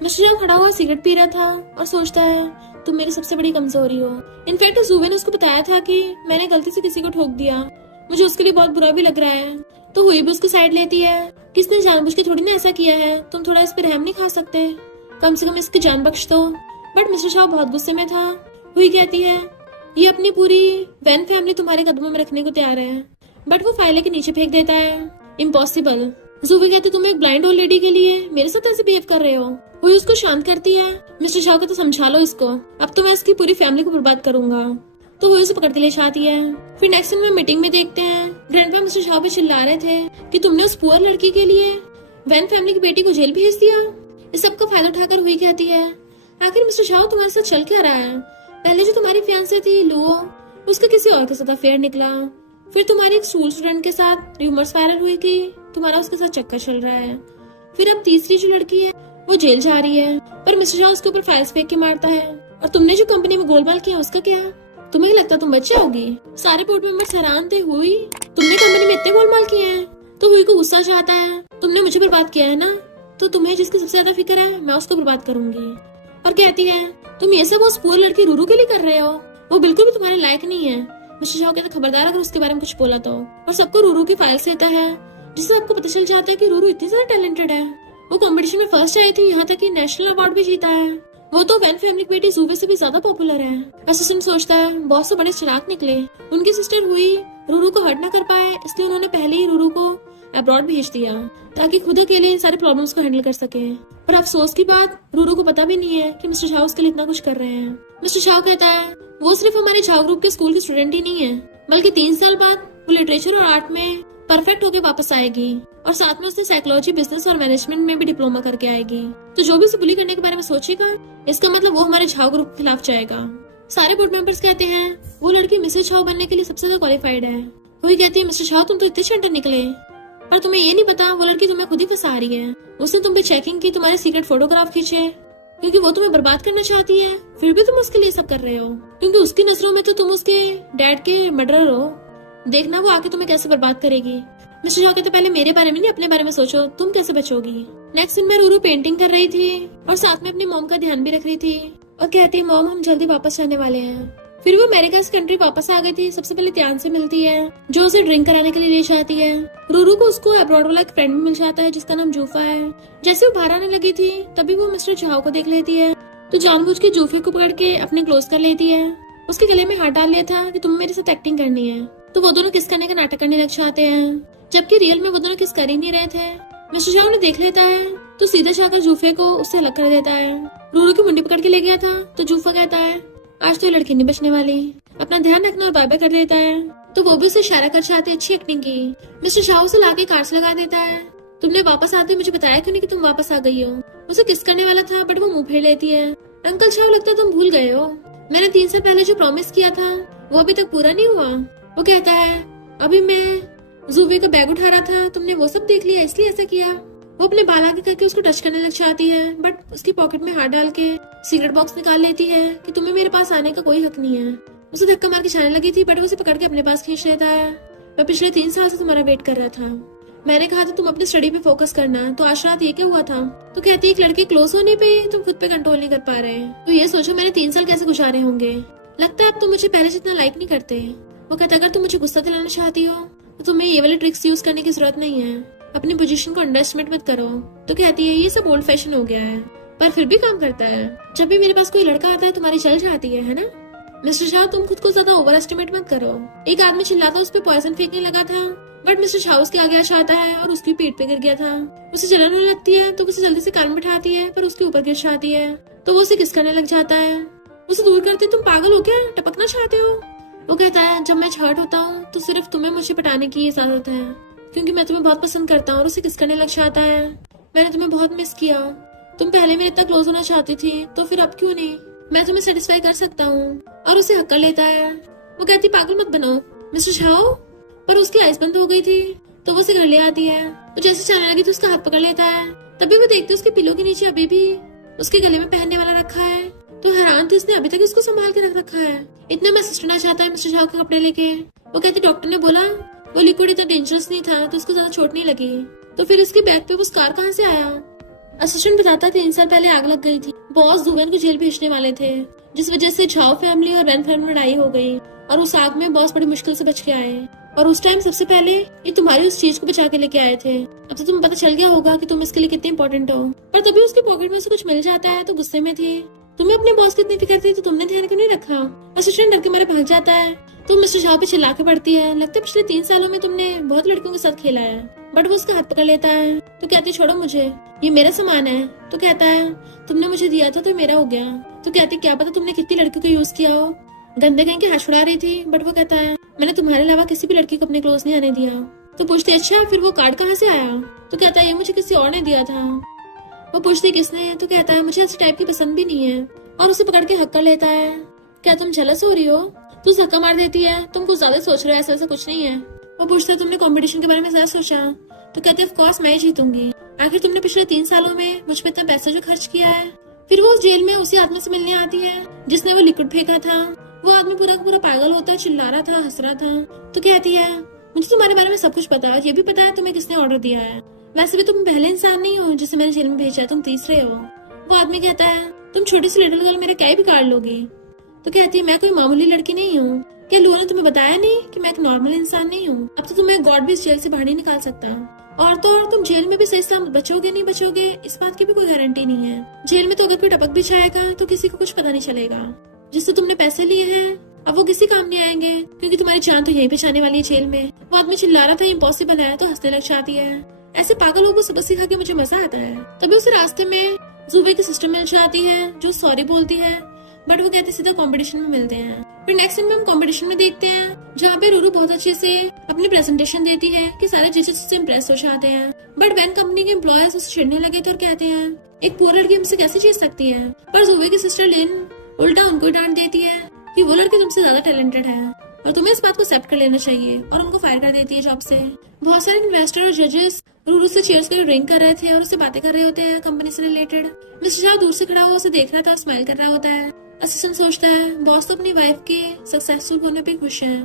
मिस्टर खड़ा हुआ सिगरेट पी रहा था और सोचता है तुम मेरी सबसे बड़ी कमजोरी हो। इनफैक्ट जुवे ने उसको बताया था कि मैंने गलती से किसी को ठोक दिया, मुझे उसके लिए बहुत बुरा भी लग रहा है। तो हुई भी उसकी साइड लेती है, किसने जानबूझ के थोड़ी ना ऐसा किया है, तुम थोड़ा इस पे रहम नहीं खा सकते, कम से कम इसकी जान बख्श दो। बट मिस्टर शाह बहुत गुस्से में था। हुई कहती है ये अपनी पूरी वैन फैमिली तुम्हारे कदमों में रखने को तैयार है, बट वो फाइल के नीचे फेंक देता है। इम्पॉसिबल। जुवी कहती तुम एक ब्लाइंड ओल्ड लेडी के लिए मेरे साथ ऐसे बिहेव कर रहे हो। हुई उसको शांत करती है। मिस्टर शाह को तो समझा लो इसको, अब तो मैं इसकी पूरी फैमिली को बर्बाद करूंगा। तो हुई उसे पकड़ के ले जाती है। फिर नेक्स्ट दिन में मीटिंग में देखते हैं ग्रैंडपा मिस्टर शाह पे चिल्ला रहे थे कि तुमने उस पुअर लड़की के लिए वैन फैमिली की बेटी को जेल भेज दिया। इस सब का फायदा उठाकर हुई कहती है आखिर मिस्टर शाह तुम्हारे साथ चल क्या रहा है? पहले जो तुम्हारी फियांसे थी लुओ, उसका किसी और के साथ अफेयर निकला, फिर तुम्हारी एक स्कूल स्टूडेंट के साथ रूमर्स वायरल हुई कि तुम्हारा उसके साथ चक्कर चल रहा है, फिर अब तीसरी जो लड़की है वो जेल जा रही है, पर मिस्टर झा उसके ऊपर फाइल्स फेंक के मारता है। और तुमने जो कंपनी में गोलमाल किया उसका क्या? तुम्हें लगता तुम बच जाओगी? सारे बोर्ड मेंबर्स हैरान थे। हुई, तुमने कंपनी में इतने गोलमाल किए हैं? तो हुई को गुस्सा चाहता है, तुमने मुझे बर्बाद किया है ना, तो तुम्हें जिसकी सबसे ज्यादा फिक्र है मैं उसको बर्बाद करूंगी। और कहती है तुम ये सब उस पूरी लड़की रूरू के लिए कर रहे हो, वो बिल्कुल भी तुम्हारे लायक नहीं है। मिस्टर झा कहता खबरदार अगर उसके बारे में कुछ बोला तो। और सबको रूरू की फाइल्स देता है, जिससे आपको पता चल जाता है कि रूरू इतनी ज्यादा टैलेंटेड है। वो कंपटीशन में फर्स्ट आई थी, यहाँ तक कि नेशनल अवार्ड भी जीता है। वो तो वैन फैमिली की बेटी जूबे से भी ज्यादा पॉपुलर है। असिस्टेंट सोचता है बॉस तो बड़े चालाक निकले, उनकी सिस्टर हुई रूरू को हर्ट ना कर पाए, इसलिए उन्होंने पहले ही रूरू को अब्रॉड भेज दिया ताकि खुद अकेले इन सारे प्रॉब्लम्स को हैंडल कर सके। पर अफसोस की बात, रूरू को पता भी नहीं है कि मिस्टर झा उसके लिए इतना कुछ कर रहे हैं। मिस्टर झा कहता है वो सिर्फ हमारे झा ग्रुप के स्कूल की स्टूडेंट ही नहीं है, बल्कि 3 साल बाद वो लिटरेचर और आर्ट में परफेक्ट होके वापस आएगी, और साथ में उसने साइकोलॉजी, बिजनेस और मैनेजमेंट में भी डिप्लोमा करके आएगी। तो जो भी उसे बुली करने के बारे में सोचेगा, इसका मतलब वो हमारे झा ग्रुप के खिलाफ जाएगा। सारे बोर्ड मेंबर्स कहते हैं वो लड़की मिसेस झा बनने के लिए सबसे ज्यादा क्वालिफाइड है। वही कहती है मिस्टर झा तुम तो इतने चंटर निकले, पर तुम्हें ये नहीं पता वो लड़की तुम्हें खुद ही फंसा रही है। उसने तुम पे चेकिंग की, तुम्हारे सीक्रेट फोटोग्राफ खींचे, क्योंकि वो तुम्हें बर्बाद करना चाहती है। फिर भी तुम उसके लिए सब कर रहे हो, क्योंकि उसकी नजरों में तो तुम उसके डैड के मर्डरर हो। देखना वो आके तुम्हें कैसे बर्बाद करेगी। मिस्टर झा कहते पहले मेरे बारे में नहीं, अपने बारे में सोचो, तुम कैसे बचोगी। नेक्स्ट दिन में रूरू पेंटिंग कर रही थी और साथ में अपनी मॉम का ध्यान भी रख रही थी, और कहती है मॉम हम जल्दी वापस आने वाले हैं। फिर वो अमेरिका से कंट्री वापस आ गई थी। सबसे पहले त्यान से मिलती है, जो उसे ड्रिंक कराने के लिए ले जाती है। रूरू को उसको अब्रॉड वाला एक फ्रेंड भी मिल जाता है जिसका नाम जूफा है। जैसे वो बाहर आने लगी थी तभी वो मिस्टर झाओ को देख लेती है, तो जानबूझ के जूफे को पकड़ के अपने क्लोज कर लेती है। उसके गले में हाथ डाल लिया था कि तुम्हें मेरे साथ एक्टिंग करनी है, तो वो दोनों किस करने का नाटक करने लग जाते हैं, जबकि रियल में वो दोनों किस कर ही नहीं रहे थे। मिस्टर झाओ ने देख लेता है तो सीधा जाकर जूफे को उससे अलग कर देता है। रूरू की मुंडी पकड़ के ले गया था, तो जूफा कहता है आज तो लड़की नहीं बचने वाली, अपना ध्यान रखना, और बाय बाय कर देता है। तो वो भी उसे इशारा कर चाहते, अच्छी एक्टिंग की। मिस्टर झा उसे लाके कार से लगा देता है। तुमने वापस आते हुए मुझे बताया क्यों नहीं कि तुम वापस आ गई हो। उसे किस करने वाला था, बट वो मुंह फेर लेती है। अंकल झा लगता है तुम भूल गए हो, मैंने 3 साल पहले जो प्रॉमिस किया था वो अभी तक पूरा नहीं हुआ। वो कहता है अभी मैं जूबे का बैग उठा रहा था, तुमने वो सब देख लिया इसलिए ऐसा किया। वो अपने बाल आगे करके उसको टच करने लग जाती है, बट उसकी पॉकेट में हाथ डाल के सिगरेट बॉक्स निकाल लेती है कि तुम्हें मेरे पास आने का कोई हक नहीं है। उसे धक्का मार के जाने लगी थी, बट वो उसे पकड़ के अपने पास खींच लेता है। मैं पिछले 3 साल से तुम्हारा वेट कर रहा था, मैंने कहा था तुम अपनी स्टडी पे फोकस करना, तो आज रात ये क्या हुआ था। तो कहती है एक लड़के क्लोज होने पे तुम खुद पे कंट्रोल नहीं कर पा रहे, तो ये सोचो मैंने 3 साल कैसे गुजारे होंगे। लगता है अब तुम मुझे पहले जितना लाइक नहीं करते। वो कहता अगर तुम मुझे गुस्सा दिलाना चाहती हो तो तुम्हें ये वाले ट्रिक्स यूज करने की जरूरत नहीं है, अपनी पोजीशन को अंडर एस्टिमेट मत करो। तो कहती है ये सब ओल्ड फैशन हो गया है, पर फिर भी काम करता है। जब भी मेरे पास कोई लड़का आता है तुम्हारी चल जाती है ना। मिस्टर झा तुम खुद को ज्यादा ओवर एस्टिमेट मत करो। एक आदमी चिल्लाता उस पर पॉइजन फेंकने लगा था, बट मिस्टर झा उसके आगे आ जाता है और उसकी पीठ पे गिर गया था। उसे जलन होने लगती है तो उसे जल्दी से कान में बिठाती है, पर उसके ऊपर गिर जाती है, तो वो उसे किस करने लग जाता है। उसे दूर करते तुम पागल हो क्या, टपकना चाहते हो। वो कहता है जब मैं हर्ट होता हूँ तो सिर्फ तुम्हें मुझे पटाने की इजाजत है, क्योंकि मैं तुम्हें बहुत पसंद करता हूँ। और उसे किस करने लग जाता है, मैंने तुम्हें बहुत मिस किया, तुम पहले मेरे इतना क्लोज होना चाहती थी, तो फिर अब क्यों नहीं, मैं तुम्हें सेटिस्फाई कर सकता हूँ। और उसे हक कर लेता है। वो कहती पागल मत बनो मिस्टर झाओ, पर उसकी आइज बंद हो गई थी, तो वो उसे घर ले आती है। तो जैसे चलने लगी तो उसका हाथ पकड़ लेता है, तभी वो देखती है उसके पिलो के नीचे अभी भी उसके गले में पहनने वाला रखा है। तो हैरान थी, उसने अभी तक इसको संभाल के रख रखा है। इतना में असिस्टेंट आ जाता है मिस्टर झाओ के कपड़े लेके। वो कहती डॉक्टर ने बोला वो लिक्विड इतना डेंजरस नहीं था, तो उसको ज्यादा चोट नहीं लगी। तो फिर इसके बैग पे वो स्कार कहाँ से आया। असिस्टेंट बताता 3 साल पहले आग लग गई थी, बॉस दुगन को जेल भेजने वाले थे, जिस वजह से झाओ फैमिली और वैन फैमिली में लड़ाई हो गई, और उस आग में बॉस बड़ी मुश्किल से बच के आए। और उस टाइम सबसे पहले ये तुम्हारी उस चीज को बचा के लेके आए थे। अब तो तुम्हें पता चल गया होगा कि तुम इसके लिए कितने इंपॉर्टेंट हो। पर तभी उसके पॉकेट में से कुछ मिल जाता है, तो गुस्से में थी। तुम्हें अपने बॉस की इतनी फिक्र थी तो तुमने ध्यान क्यों नहीं रखा। असिस्टेंट डर के मारे भाग जाता है, तो मिस्टर झाओ पे चिल्ला के पड़ती है, लगता है पिछले 3 सालों में तुमने बहुत लड़कियों के साथ खेला है। बट वो उसका हाथ पकड़ लेता है, तो कहती छोड़ो मुझे, ये मेरा सामान है। तो कहता है तुमने मुझे दिया था तो मेरा हो गया। तो कहती क्या पता तुमने कितनी लड़कियों को यूज किया हो, गंदे कहीं के हाथ छुड़ा रही थी। बट वो कहता है मैंने तुम्हारे अलावा किसी भी लड़की को अपने क्लोज नहीं आने दिया। तो पूछती अच्छा फिर वो कार्ड कहाँ से आया। तो कहता है ये मुझे किसी और ने दिया था। वो पूछती किसने, तो कहता है मुझे ऐसे टाइप की पसंद भी नहीं है, और उसे पकड़ के हक कर लेता है। क्या तुम जेलस हो रही हो। तो उसे धक्का मार देती है, तुम कुछ ज्यादा सोच रहे हो, ऐसा कुछ नहीं है। वो पूछता है तुमने कंपटीशन के बारे में ज्यादा सोचा। तो कहते ऑफ कोर्स मैं ही जीतूंगी। आखिर तुमने पिछले 3 सालों में मुझ पे इतना पैसा जो खर्च किया है। फिर वो उस जेल में उसी आदमी से मिलने आती है जिसने वो लिक्विड फेंका था। वो आदमी पूरा का पूरा पागल होता है, चिल्ला रहा था, हंस रहा था। तो कहती है मुझे तुम्हारे बारे में सब कुछ पता है, ये भी पता है तुम्हें किसने ऑर्डर दिया है। वैसे भी तुम पहले इंसान नहीं हो जिसे मैंने जेल में भेजा है, तुम तीसरे हो। वो आदमी कहता है तुम छोटी सी लिटिल गर्ल मेरे क्या ही बिगाड़ लोगी। तो कहती है मैं कोई मामूली लड़की नहीं हूँ। क्या लूआ ने तुम्हें बताया नहीं कि मैं एक नॉर्मल इंसान नहीं हूँ। अब तो तुम्हें गॉड भी इस जेल से बाहर नहीं निकाल सकता। और तो और तुम जेल में भी सही सलामत बचोगे नहीं बचोगे इस बात की भी कोई गारंटी नहीं है। जेल में तो अगर कोई टपक भी जाएगा तो किसी को कुछ पता नहीं चलेगा। जिससे तुमने पैसे लिए हैं अब वो किसी काम नहीं आएंगे क्योंकि तुम्हारी जान तो यहीं पे जाने वाली है जेल में। वो आदमी चिल्ला रहा था इम्पॉसिबल है तो हंसने लग जाती है। ऐसे पागल लोगों को सबक सिखा के मुझे मजा आता है। तभी उसे रास्ते में जुबे की सिस्टर मिल जाती है जो सॉरी बोलती है, बट वो कहते सीधा कंपटीशन में मिलते हैं। फिर नेक्स्ट टाइम हम कंपटीशन में देखते हैं जहाँ पे रूरू बहुत अच्छे से अपनी प्रेजेंटेशन देती है कि सारे जजेस उससे इम्प्रेस हो जाते हैं। बट वैन कंपनी के एम्प्लॉयज उससे चिढ़ने लगे थे और कहते हैं एक पूरी लड़की हमसे कैसे जीत सकती है। पर जुबे की सिस्टर लिन उल्टा उनको डांट देती है कि वो लड़की तुमसे ज्यादा टैलेंटेड है और तुम्हें इस बात को एक्सेप्ट कर लेना चाहिए, और उनको फायर कर देती है जॉब से। बहुत सारे इन्वेस्टर और जजेस रूरू से चेयर्स कर ड्रिंक कर रहे थे और उससे बातें कर रहे होते हैं कंपनी से रिलेटेड। मिस्टर शाह दूर से खड़ा हुआ उसे देख रहा था और स्माइल कर रहा होता है। असिस्टेंट सोचता है बॉस तो अपनी वाइफ के सक्सेसफुल होने पे खुश है,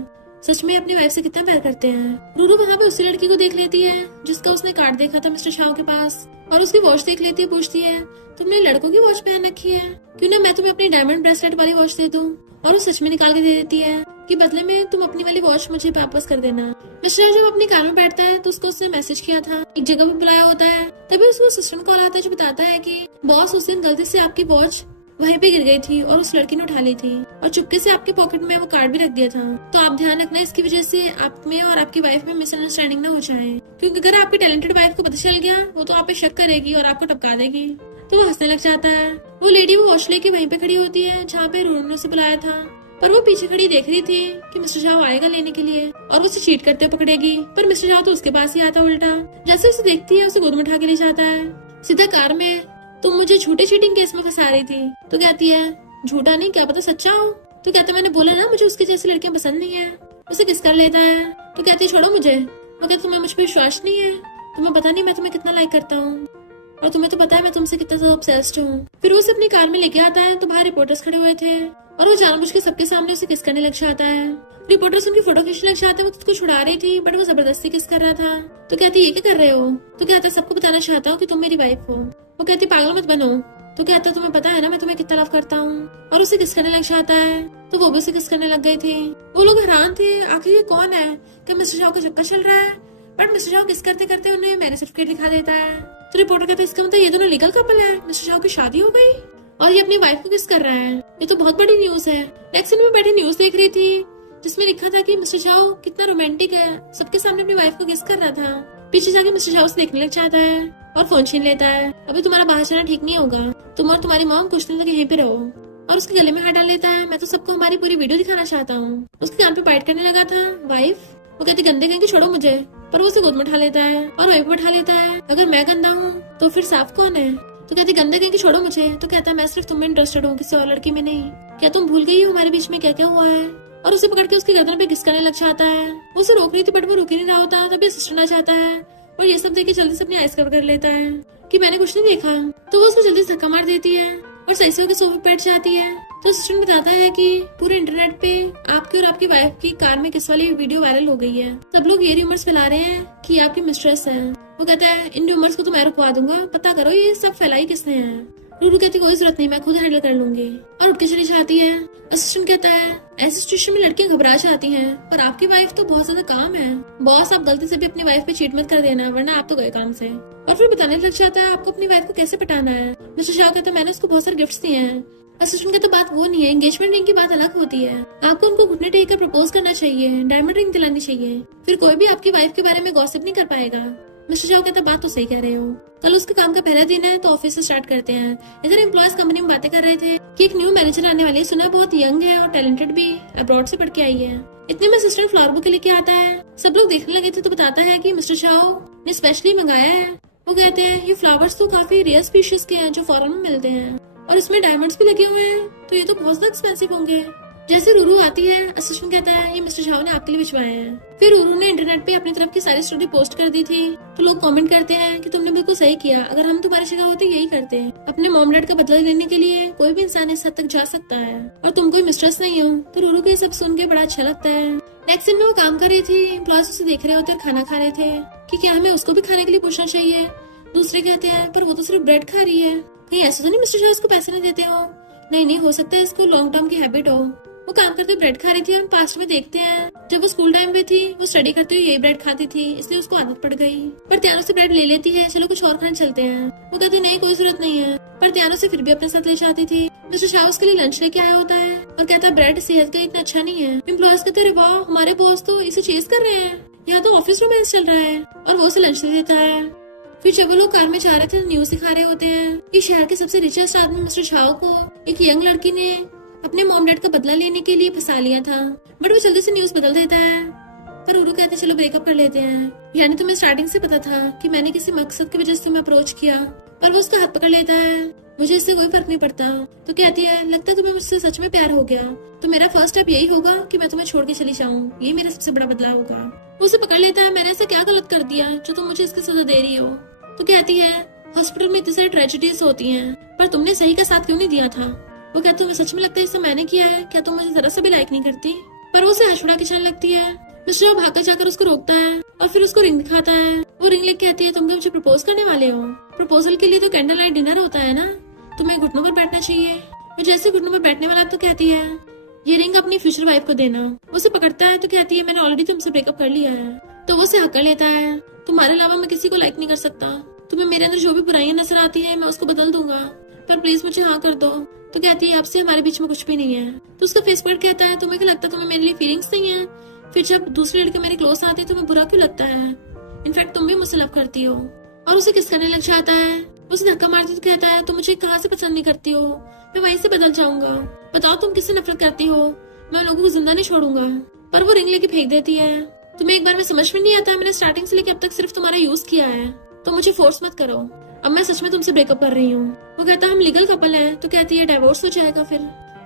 सच में अपनी वाइफ से कितना प्यार करते हैं। रूरू वहाँ पे उसी लड़की को देख लेती है जिसका उसने कार्ड देखा था मिस्टर शाह के पास, और उसकी वॉच देख लेती है। पूछती है तुमने लड़कों की वॉच पहन रखी है, क्यों ना मैं तुम्हें अपनी डायमंड ब्रेसलेट वाली वॉच दे दूं। और वो सच में निकाल के दे देती है कि बदले में तुम अपनी वाली वॉच मुझे वापस कर देना। मिस्टर जब अपनी कार में बैठता है तो उसको उसने मैसेज किया था, एक जगह पे बुलाया होता है। तभी उसको असिस्टेंट कॉल आता है जो बताता है कि बॉस उस दिन गलती से आपकी वॉच वहीं पे गिर गई थी और उस लड़की ने उठा ली थी और चुपके से आपके पॉकेट में वो कार्ड भी रख दिया था। तो आप ध्यान रखना इसकी वजह से आप में और आपकी वाइफ में मिसअंडरस्टैंडिंग ना हो जाए, क्योंकि अगर आपकी टैलेंटेड वाइफ को पता चल गया वो तो आप पे शक करेगी और आपको टपका देगी। तो वो हंसने लग जाता है। वो लेडी वो वॉच लेके वहीं पे खड़ी होती है जहाँ पे रूरू ने उसे बुलाया था, पर वो पीछे खड़ी देख रही थी कि मिस्टर शाह आएगा लेने के लिए और वो उसे चीट करते पकड़ेगी। पर मिस्टर शाह तो उसके पास ही आता उल्टा। जैसे उसे देखती है उसे गोद में उठा के ले जाता है सीधा कार में। तुम मुझे झूठे चीटिंग केस में फंसा रही थी। तो कहती है झूठा नहीं, क्या पता सच्चा हो। तो कहते मैंने बोला ना मुझे उसके जैसी लड़कियां पसंद नहीं है। उसे किस कर लेता है। तो कहती है छोड़ो मुझे। वो कहती तुम्हें मुझ पर विश्वास नहीं है, तुम्हें पता नहीं मैं तुम्हें कितना लाइक करता हूँ और तुम्हें तो पता है मैं तुमसे कितना ज्यादा ऑब्सेस्ड हूँ। फिर वो उसे अपनी कार में लेके आता है तो बाहर रिपोर्टर्स खड़े हुए थे और वो जानबूझ के सबके सामने उसे किस करने लग जाता है। रिपोर्टर्स उनकी फोटो खींचने लग जाते हैं। वो उसको छुड़ा रही थी बट वो जबरदस्ती किस कर रहा था। तो कहती ये क्या कर रहे हो। तो कहता सबको बताना चाहता हूँ कि तुम मेरी वाइफ हो। वो कहती पागल मत बनो। तो कहता तुम्हें पता है ना मैं तुम्हें कितना लव करता हूँ, और उसे किस करने लग जाता है। तो वो भी उसे किस करने लग गई थी। वो लोग हैरान थे आखिर ये कौन है, क्या मिस्टर शाह का चक्कर चल रहा है। बट मिस्टर शाह किस करते करते उन्हें मैरिज सर्टिफिकेट दिखा देता है। तो रिपोर्टर कहता है इसका मतलब ये दोनों लीगल कपल है, मिस्टर शाह की शादी हो गई और ये अपनी वाइफ को किस कर रहा है। ये तो बहुत बड़ी न्यूज है। नेक्स्ट में बैठी न्यूज देख रही थी जिसमें लिखा था कि मिस्टर शाह कितना रोमांटिक है, सबके सामने अपनी वाइफ को किस कर रहा था। पीछे जाके मिस्टर शाह उसे देखने लग जाता है और फोन छीन लेता है। अभी तुम्हारा बाहर जाना ठीक नहीं होगा, तुम और तुम्हारी मॉम कुछ दिन तक यहीं पे रहो। और उसके गले में हाथ डाल लेता है। मैं तो सबको हमारी पूरी वीडियो दिखाना चाहता हूँ। उसके कान पे बाइट करने लगा था वाइफ। वो कहती गंदे कहेंगे छोड़ो मुझे, पर वो उसे गोद में उठा लेता है और वहीं पे बैठा लेता है। अगर मैं गंदा हूँ तो फिर साफ कौन है। तो कहती गंदे कहेंगे छोड़ो मुझे। तो कहता है मैं सिर्फ तुम्हें इंटरेस्टेड हूँ, किसी और लड़की में नहीं। क्या तुम भूल गई हो हमारे बीच में क्या क्या हुआ है। और उसे पकड़ के उसकी गर्दन पे किस करने लग जाता है। वो उसे रोक रही थी बट वो रुक ही नहीं रहा होता। तभी असिस्टेंट आ जाता है और ये सब देख के जल्दी से अपनी आइस कवर कर लेता है कि मैंने कुछ नहीं देखा। तो वो उसको जल्दी से धक्का मार देती है और सही से होकर सोफे पे बैठ जाती है। तो असिस्टेंट बताता है कि पूरे इंटरनेट पे आपकी और आपकी वाइफ की कार में किस वाली वीडियो वायरल हो गई है। सब लोग ये रूमर्स फैला रहे हैं कि आपकी मिस्ट्रेस है। वो कहता है इन रूमर्स को तो मैं रुकवा दूंगा, पता करो ये सब फैलाई किसने है। रूरू कहती कोई जरूरत नहीं, मैं खुद हैंडल कर लूंगी और उठ के चली जाती है। असिस्टेंट कहता है ऐसी सिचुएशन में लड़कियां घबरा जाती हैं, पर आपकी वाइफ तो बहुत ज्यादा काम है। बॉस आप गलती से भी अपनी वाइफ पे चीट मत कर देना वरना आप तो गए काम से। और फिर बताने लग जाता है आपको अपनी वाइफ को कैसे पटाना है। मिस्टर शाह कहता है मैंने उसको बहुत सारे गिफ्ट्स दिए हैं। असिस्टेंट कहता बात वो नहीं है, एंगेजमेंट रिंग की बात अलग होती है। आपको उनको घुटने टेक कर प्रपोज करना चाहिए, डायमंड रिंग दिलानी चाहिए, फिर कोई भी आपकी वाइफ के बारे में गॉसिप नहीं कर पाएगा। मिस्टर शाह कहता बात तो सही कह रहे हो। कल उसके काम का पहला दिन है तो ऑफिस से स्टार्ट करते हैं। इधर एम्प्लॉयज कंपनी में बातें कर रहे थे कि एक न्यू मैनेजर आने वाली है, सुना बहुत यंग है और टैलेंटेड भी, अब्रॉड से पढ़ के आई है। इतने में असिस्टेंट फ्लावर बुके लेके आता है। सब लोग देखने लगे थे तो बताता है कि मिस्टर शाह ने स्पेशली मंगाया है। वो कहते हैं ये फ्लावर्स तो काफी रेयर स्पीशीज के हैं जो फॉरेन में मिलते हैं और इसमें डायमंड्स भी लगे हुए हैं, तो ये तो बहुत ज्यादा एक्सपेंसिव होंगे। जैसे रूरू आती है, असिस्टेंट कहता है ये मिस्टर झाओ ने आपके लिए भिजवाए हैं। फिर रूरू ने इंटरनेट पे अपनी तरफ की सारी स्टोरी पोस्ट कर दी थी, तो लोग कमेंट करते हैं कि तुमने बिल्कुल सही किया, अगर हम तुम्हारी जगह होते यही करते। अपने मॉम डैड का बदला लेने के लिए कोई भी इंसान इस हद तक जा सकता है, और तुम कोई मिस्ट्रेस नहीं हो। तो रूरू को ये सब सुन के बड़ा अच्छा लगता है। नेक्स्ट सीन में वो काम कर रही थी, एम्प्लॉयज उसे देख रहे होते और खाना खा रहे थे कि क्या हमें उसको भी खाने के लिए पूछना चाहिए। दूसरे कहते हैं पर वो तो सिर्फ ब्रेड खा रही है, कहीं ऐसा तो नहीं मिस्टर झाओ उसको पैसे नहीं देते हो। नहीं, हो सकता है इसको लॉन्ग टर्म की हैबिट हो। वो काम करते ब्रेड खा रही थी और पास्ट में देखते हैं जब वो स्कूल टाइम में थी, वो स्टडी करते हुए यही ब्रेड खाती थी, इसलिए उसको आदत पड़ गई। पर त्यानो से ब्रेड ले लेती है, चलो कुछ और खाने चलते हैं। वो कहती नहीं कोई जरूरत नहीं है, पर त्यानो से फिर भी अपने साथ ले जाती थी। मिस्टर झाओ उसके लिए लंच लेके आया होता है और कहता है ब्रेड सेहत का इतना अच्छा नहीं है। एम्प्लॉयज कहते हैं वाह हमारे बॉस तो इसे चेज कर रहे हैं, यहाँ तो ऑफिस रोमांस चल रहा है, और वो उसे लंच दे देता है। फिर जब वो लोग कार में जा रहे थे तो न्यूज दिखा रहे होते हैं कि शहर के सबसे रिचेस्ट आदमी मिस्टर झाओ को एक यंग लड़की ने अपने मॉम डैड का बदला लेने के लिए फंसा लिया था। बट वो जल्दी से न्यूज बदल देता है। पर रूरू कहते चलो ब्रेकअप कर लेते हैं, यानी तुम्हें स्टार्टिंग से पता था कि मैंने किसी मकसद की वजह से तुम्हें अप्रोच किया। पर वो उसका हाथ पकड़ लेता है, मुझे इससे कोई फर्क नहीं पड़ता। तो कहती है लगता है तुम्हें मुझसे सच में प्यार हो गया, तो मेरा फर्स्ट स्टेप यही होगा कि मैं तुम्हें छोड़ के चली जाऊँ, ये मेरा सबसे बड़ा बदलाव होगा। वो उसे पकड़ लेता है, मैंने ऐसा क्या गलत कर दिया जो तुम मुझे इसकी सजा दे रही हो। तो कहती है हॉस्पिटल में इतनी सारी ट्रेजेडीज होती हैं, पर तुमने सही का साथ क्यों नहीं दिया था। वो कहती तुम्हें सच में लगता है इसे मैंने किया है, क्या तुम मुझे जरा सा भी लाइक नहीं करती। पर वो उसे हंसुड़ा के चलने लगती है। मिस्टर झाओ भागकर जाकर उसको रोकता है और फिर उसको रिंग दिखाता है। वो रिंग लेके कहती है तुम क्या मुझे प्रपोज करने वाले हो। प्रपोजल के लिए तो कैंडल लाइट डिनर होता है ना, तुम्हें घुटनों पर बैठना चाहिए। वो जैसे घुटनों पर बैठने वाला तो कहती है ये रिंग अपनी फ्यूचर वाइफ को देना। उसे पकड़ता है तो कहती है मैंने ऑलरेडी तुमसे ब्रेकअप कर लिया है। तो वो उसे हक कर लेता है, तुम्हारे अलावा मैं किसी को लाइक नहीं कर सकता, तुम्हें मेरे अंदर जो भी बुराइयां नजर आती है मैं उसको बदल दूंगा, पर प्लीज मुझे हाँ कर दो। तो कहती है आपसे हमारे बीच में कुछ भी नहीं है। तो उसका फेस पर कहता है तुम्हें क्या लगता है तुम्हें मेरे लिए फीलिंग्स नहीं है, फिर जब दूसरी लड़के मेरे क्लोज आती है तुम्हें बुरा क्यों लगता है, इनफैक्ट तुम भी मुझसे लव करती हो। और उसे किस करने लग जाता है। उसे धक्का मारती तो कहता है तुम मुझे कहाँ से पसंद नहीं करती हो, मैं वहीं से बदल जाऊंगा, बताओ तुम किससे नफरत करती हो, मैं लोगों को जिंदा नहीं छोड़ूंगा। पर वो रिंग लेके फेंक देती है। तुम्हें एक बार में समझ में नहीं आता, मैंने स्टार्टिंग से लेकर अब तक सिर्फ तुम्हारा यूज किया है, तो मुझे फोर्स मत करो, अब मैं सच में तुमसे ब्रेकअप कर रही हूँ। वो कहता हम लीगल कपल हैं। तो कहती है डाइवोर्स हो जाएगा। फिर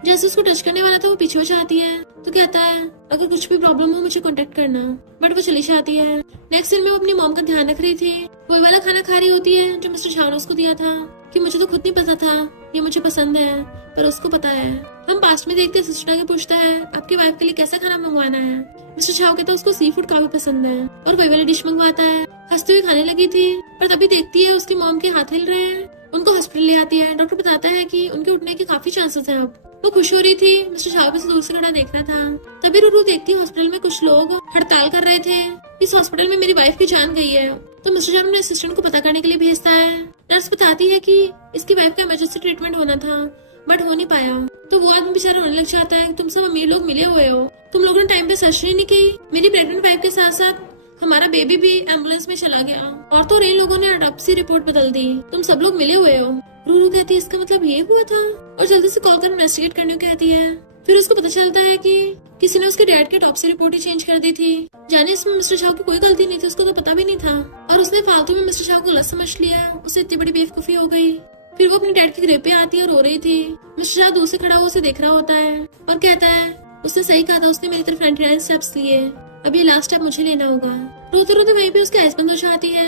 जैसे उसको टच करने वाला था वो पीछे हो जाती है। तो कहता है अगर कुछ भी प्रॉब्लम हो मुझे कांटेक्ट करना, बट वो चली जाती है। नेक्स्ट सीन में वो अपनी मॉम का ध्यान रख रही थी, वही वाला खाना खा रही होती है जो मिस्टर झाओ ने उसको दिया था कि मुझे तो खुद नहीं पता था ये मुझे पसंद है, पर उसको पता है। हम पास्ट में देखते सिस्टर के पूछता है आपकी वाइफ के लिए कैसा खाना मंगवाना है। मिस्टर झाओ कहता है उसको सी फूड काफी पसंद है और वही वाली डिश मंगवाता है। हंसते हुए खाने लगी थी, पर तभी देखती है उसकी मॉम के हाथ हिल रहे हैं। उनको हॉस्पिटल ले आती है। डॉक्टर बताता है कि उनके उठने के काफी चांसेस हैं। अब वो खुश हो रही थी, मिस्टर झाओ भी दूर से खड़ा देख रहा था। तभी रूरू देखती है हॉस्पिटल में कुछ लोग हड़ताल कर रहे थे, इस हॉस्पिटल में मेरी वाइफ की जान गई है। तो मिस्टर झाओ अपने असिस्टेंट को पता करने के लिए भेजता है। नर्स बताती है कि इसकी वाइफ का इमरजेंसी ट्रीटमेंट होना था, बट हो नहीं पाया। तो वो आदमी बेचारा रोने लग जाता है, तुम सब अमीर लोग मिले हुए हो, तुम लोगों ने टाइम पे सर्जरी नहीं की, मेरी प्रेग्नेंट वाइफ के साथ साथ हमारा बेबी भी एम्बुलेंस में चला गया, और तो इन लोगों ने ऑटोप्सी रिपोर्ट बदल दी, तुम सब लोग मिले हुए हो। रूरू कहती है इसका मतलब ये हुआ था, और जल्दी से कॉल कर इन्वेस्टिगेट करने को कहती है। फिर उसको पता चलता है कि किसी ने उसके डैड की ऑटोप्सी रिपोर्ट ही चेंज कर दी थी। जाने इसमें मिस्टर झाओ की कोई गलती नहीं थी, उसको तो पता भी नहीं था, और उसने फालतू में मिस्टर झाओ को गलत समझ लिया, उसे इतनी बड़ी बेवकूफी हो गई। फिर वो अपने डैड की ग्रेव पे आती है और रो रही थी। मिस्टर झाओ दूर से खड़ा हुआ उसे देख रहा होता है और कहता है उसने सही कहा था, उसने मेरी तरफ 99 स्टेप्स लिए, अब ये लास्ट स्टेप मुझे लेना होगा। रोते रोते वहीं पे उसकी आइज बंद हो जाती है।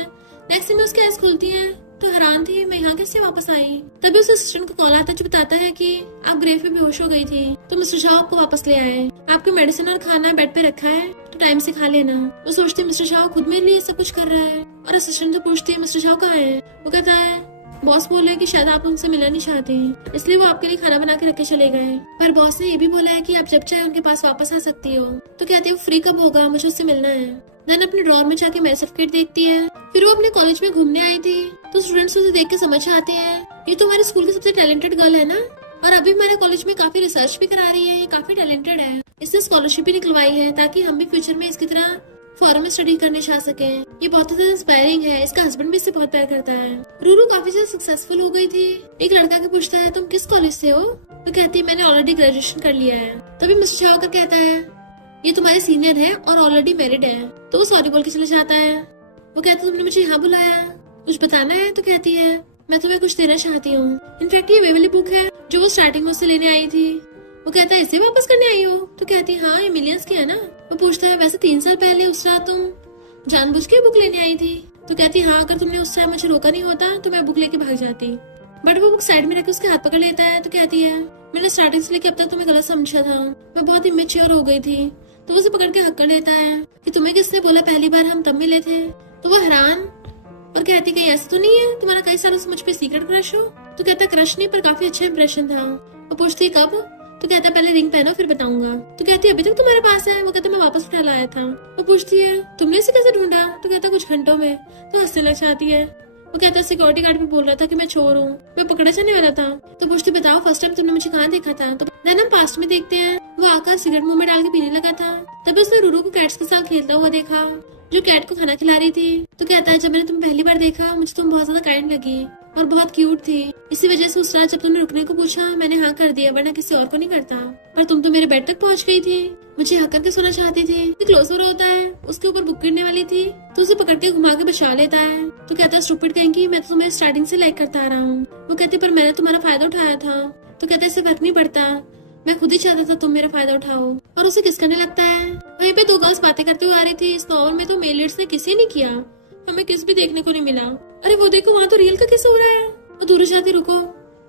नेक्स्ट में उसकी आइज खुलती है तो हैरान थी मैं यहाँ कैसे वापस आई। तभी उस असिस्टेंट को कॉल आता है जो बताता है कि आप ग्रेव पे बेहोश हो गई थी, तो मिस्टर झाओ आपको वापस ले आए, आपकी मेडिसिन और खाना बेड पे रखा है, तो टाइम से खा लेना। वो सोचती है मिस्टर झाओ खुद मेरे लिए सब कुछ कर रहा है, और असिस्टेंट से पूछती है मिस्टर झाओ कहाँ है। वो कहता है बॉस बोले कि शायद आप उनसे मिलना नहीं चाहते, इसलिए वो आपके लिए खाना बना के रख के चले गए, पर बॉस ने ये भी बोला है कि आप जब चाहे उनके पास वापस आ सकती हो। तो कहती है वो फ्री कब होगा, मुझे उससे मिलना है। देन अपने ड्रॉर में जाके मैरिज सर्टिफिकेट देखती है। फिर वो अपने कॉलेज में घूमने आई थी, तो स्टूडेंट्स उसे देख के समझ आते हैं ये तो हमारे स्कूल की सबसे टैलेंटेड गर्ल है ना, और अभी हमारे कॉलेज में काफी रिसर्च भी करा रही है, ये काफी टैलेंटेड है, इसने स्कॉलरशिप भी निकलवाई है ताकि हम भी फ्यूचर में इसकी तरह फॉरेन में स्टडी करने जा सके। ये बहुत ज्यादा इंस्पायरिंग है, इसका हस्बैंड भी इससे बहुत प्यार करता है। रूरू काफी ज्यादा सक्सेसफुल हो गई थी। एक लड़का के पूछता है तुम किस कॉलेज से हो, तो कहती है मैंने ऑलरेडी ग्रेजुएशन कर लिया है। तभी मिस्टर झाओ का कहता है ये तुम्हारे सीनियर है और ऑलरेडी मैरिड है, तो वो सॉरी बोल के चले जाता है। वो कहता है तुमने मुझे यहाँ बुलाया, कुछ बताना है। तो कहती है मैं तुम्हें कुछ देना चाहती हूँ, इनफैक्ट ये वे वाली बुक है जो वो स्टार्टिंग में उससे लेने आई थी। वो कहता है इसे वापस करने आई हो? तो कहती है हाँ, ये मिलियंस की है ना। वो पूछता है वैसे 3 साल पहले उस रात तुम जानबूझ के बुक लेने आई थी? तो कहती है हाँ, अगर तुमने उस टाइम मुझे रोका नहीं होता तो मैं बुक लेके भाग जाती। बट वो बुक साइड में रख उसके हाथ पकड़ लेता है। तो कहती है मैंने स्टार्टिंग से लेकर अब तक तुम्हें गलत समझा था, मैं बहुत इमेच्योर हो गई थी। तो उसे पकड़ के हक कर लेता है कि तुम्हें किसने बोला पहली बार हम तब मिले थे? तो वो हैरान और कहती कि ऐसा तो नहीं है तुम्हारा कई सालों से मुझ पे सीक्रेट क्रश हो? तो कहता क्रश नहीं, पर काफी अच्छा इंप्रेशन था। वो पूछती कब? तो कहता पहले रिंग पहनो फिर बताऊंगा। तो कहती अभी तक तुम्हारे पास है? वो कहता मैं वापस उठा लाया था। वो पूछती है तुमने इसे कैसे ढूंढा? तो कहता कुछ घंटों में। तो हंसने लग जाती है। वो कहता सिक्योरिटी गार्ड भी बोल रहा था कि मैं चोर हूँ, मैं पकड़े जाने वाला था। तो पूछती बताओ फर्स्ट टाइम तुमने मुझे कहाँ देखा था? तो देन हम पास्ट में देखते हैं। वो आकर सिगरेट मुंह में डाल के पीने लगा था। तभी उसने रूरू को कैट्स के साथ खेलता हुआ देखा, जो कैट को खाना खिला रही थी। तो कहता है जब मैंने तुम पहली बार देखा मुझे तुम बहुत ज्यादा काइंड लगी और बहुत क्यूट थी। इसी वजह से उस रात जब तुमने रुकने को पूछा मैंने हाँ कर दिया, वरना किसी और को नहीं करता। पर तुम तो मेरे बेड तक पहुंच गई थी, मुझे हक करके सोना चाहती थी। क्लोजर होता है, उसके ऊपर बुक गिरने वाली थी तो उसे पकड़ के घुमा के बचा लेता है। तो कहता है स्टूपिड कहेंगी, मैं तो तुम्हें स्टार्टिंग से लाइक करता आ रहा हूँ। वो कहती पर मैंने तुम्हारा फायदा उठाया था। तो कहता है इससे फर्क नहीं पड़ता, मैं खुद ही चाहता था तुम मेरा फायदा उठाओ। और उसे किस करने लगता है। वहीं पे 2 गर्ल्स बातें करते हुए आ रही थी। इस नॉवल में तो मेल लीड्स ने किसी नहीं किया, हमें किस भी देखने को नहीं मिला। अरे वो देखो वहाँ तो रील का किस हो रहा है। वो दूर जाती रुको,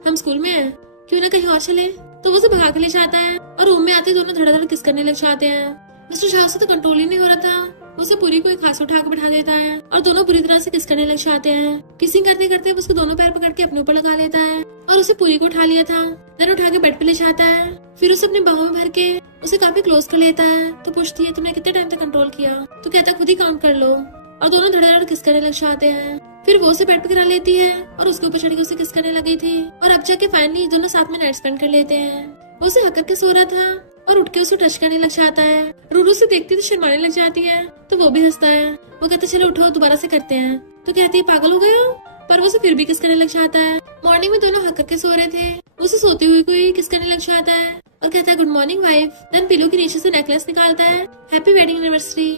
हम स्कूल में हैं, क्यों ना कहीं और चले। तो वो उसे भगा के ले जाता है और रूम में आते दोनों धड़ाधड़ किस करने लग जाते हैं। मिस्टर शाह से तो कंट्रोल ही नहीं हो रहा था, उसे पूरी को एक हाथ उठा के बैठा देता है और दोनों बुरी तरह से किस करने लग जाते हैं। किसिंग करते करते उसके दोनों पैर पकड़ के अपने ऊपर लगा लेता है और उसे पूरी को उठा लिया था। देन उठा के बेड पे ले जाता है, फिर उसे अपनी बाहों में भर के उसे काफी क्लोज कर लेता है। तो पूछती है तुमने कितने टाइम तक कंट्रोल किया? तो कहता खुद ही काउंट कर लो। और दोनों धड़ाधड़ किस करने लग जाते हैं। फिर वो उसे बेड पे गिरा लेती है और उसके ऊपर चढ़ के उसे किस करने लगी थी। और अब जाके फाइनली दोनों साथ में नाइट स्पेंड कर लेते हैं। वो उसे हक करके सो रहा था और उठ के उसे टच करने लग जाता है। रूरू से देखती तो शर्माने लग जाती है, तो वो भी हंसता है। वो कहता चलो उठो दोबारा से करते हैं। तो कहती है पागल हो गए हो? पर वो उसे फिर भी किस करने लग जाता है। मॉर्निंग में दोनों हक करके सो रहे थे, उसे सोते हुए कोई किस करने लग जाता है और कहता है good morning wife. Then pillow के नीचे से नेकलेस निकालता है, हैप्पी वेडिंग एनिवर्सरी,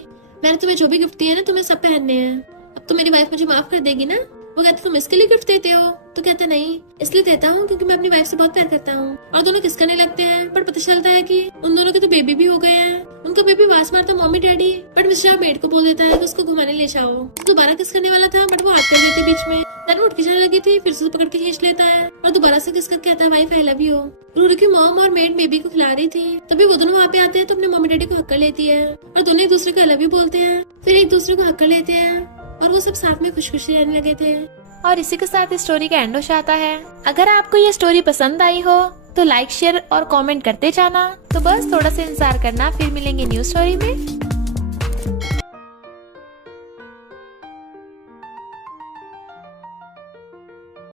मैंने तुम्हें जो भी गिफ्ट दिए ना तुम्हें सब पहनने हैं, अब तो मेरी वाइफ मुझे माफ कर देगी ना? वो कहता तुम इसके लिए गिफ्ट देते हो? तो कहता नहीं, इसलिए देता हूँ क्योंकि मैं अपनी वाइफ से बहुत प्यार करता हूँ। और दोनों किस करने लगते हैं, पर पता चलता है कि उन दोनों के तो बेबी भी हो गए हैं। उनका बेबी वास मारता mummy daddy, but mister made को बोल देता है कि उसको घुमाने ले जाओ। दोबारा किस करने वाला था बट वो हाथ कर देती बीच में। देन उठ के जाने लगी थी, फिर से पकड़ के खींच लेता है और दोबारा से किस करके कहता है wife I love you. Ruru की मॉम और मेड बेबी को खिला रही थी, तभी वो दोनों वहाँ पे आते हैं तो अपने मम्मी डैडी को हक कर लेती है और दोनों एक दूसरे को आई लव यू बोलते हैं, फिर एक दूसरे को हक कर लेते हैं और वो सब साथ में खुश खुशी रहने लगे थे। और इसी के साथ इस स्टोरी का एंड हो जाता है। अगर आपको ये स्टोरी पसंद आई हो तो लाइक शेयर और कमेंट करते जाना। तो बस थोड़ा सा इंतजार करना, फिर मिलेंगे न्यू स्टोरी में।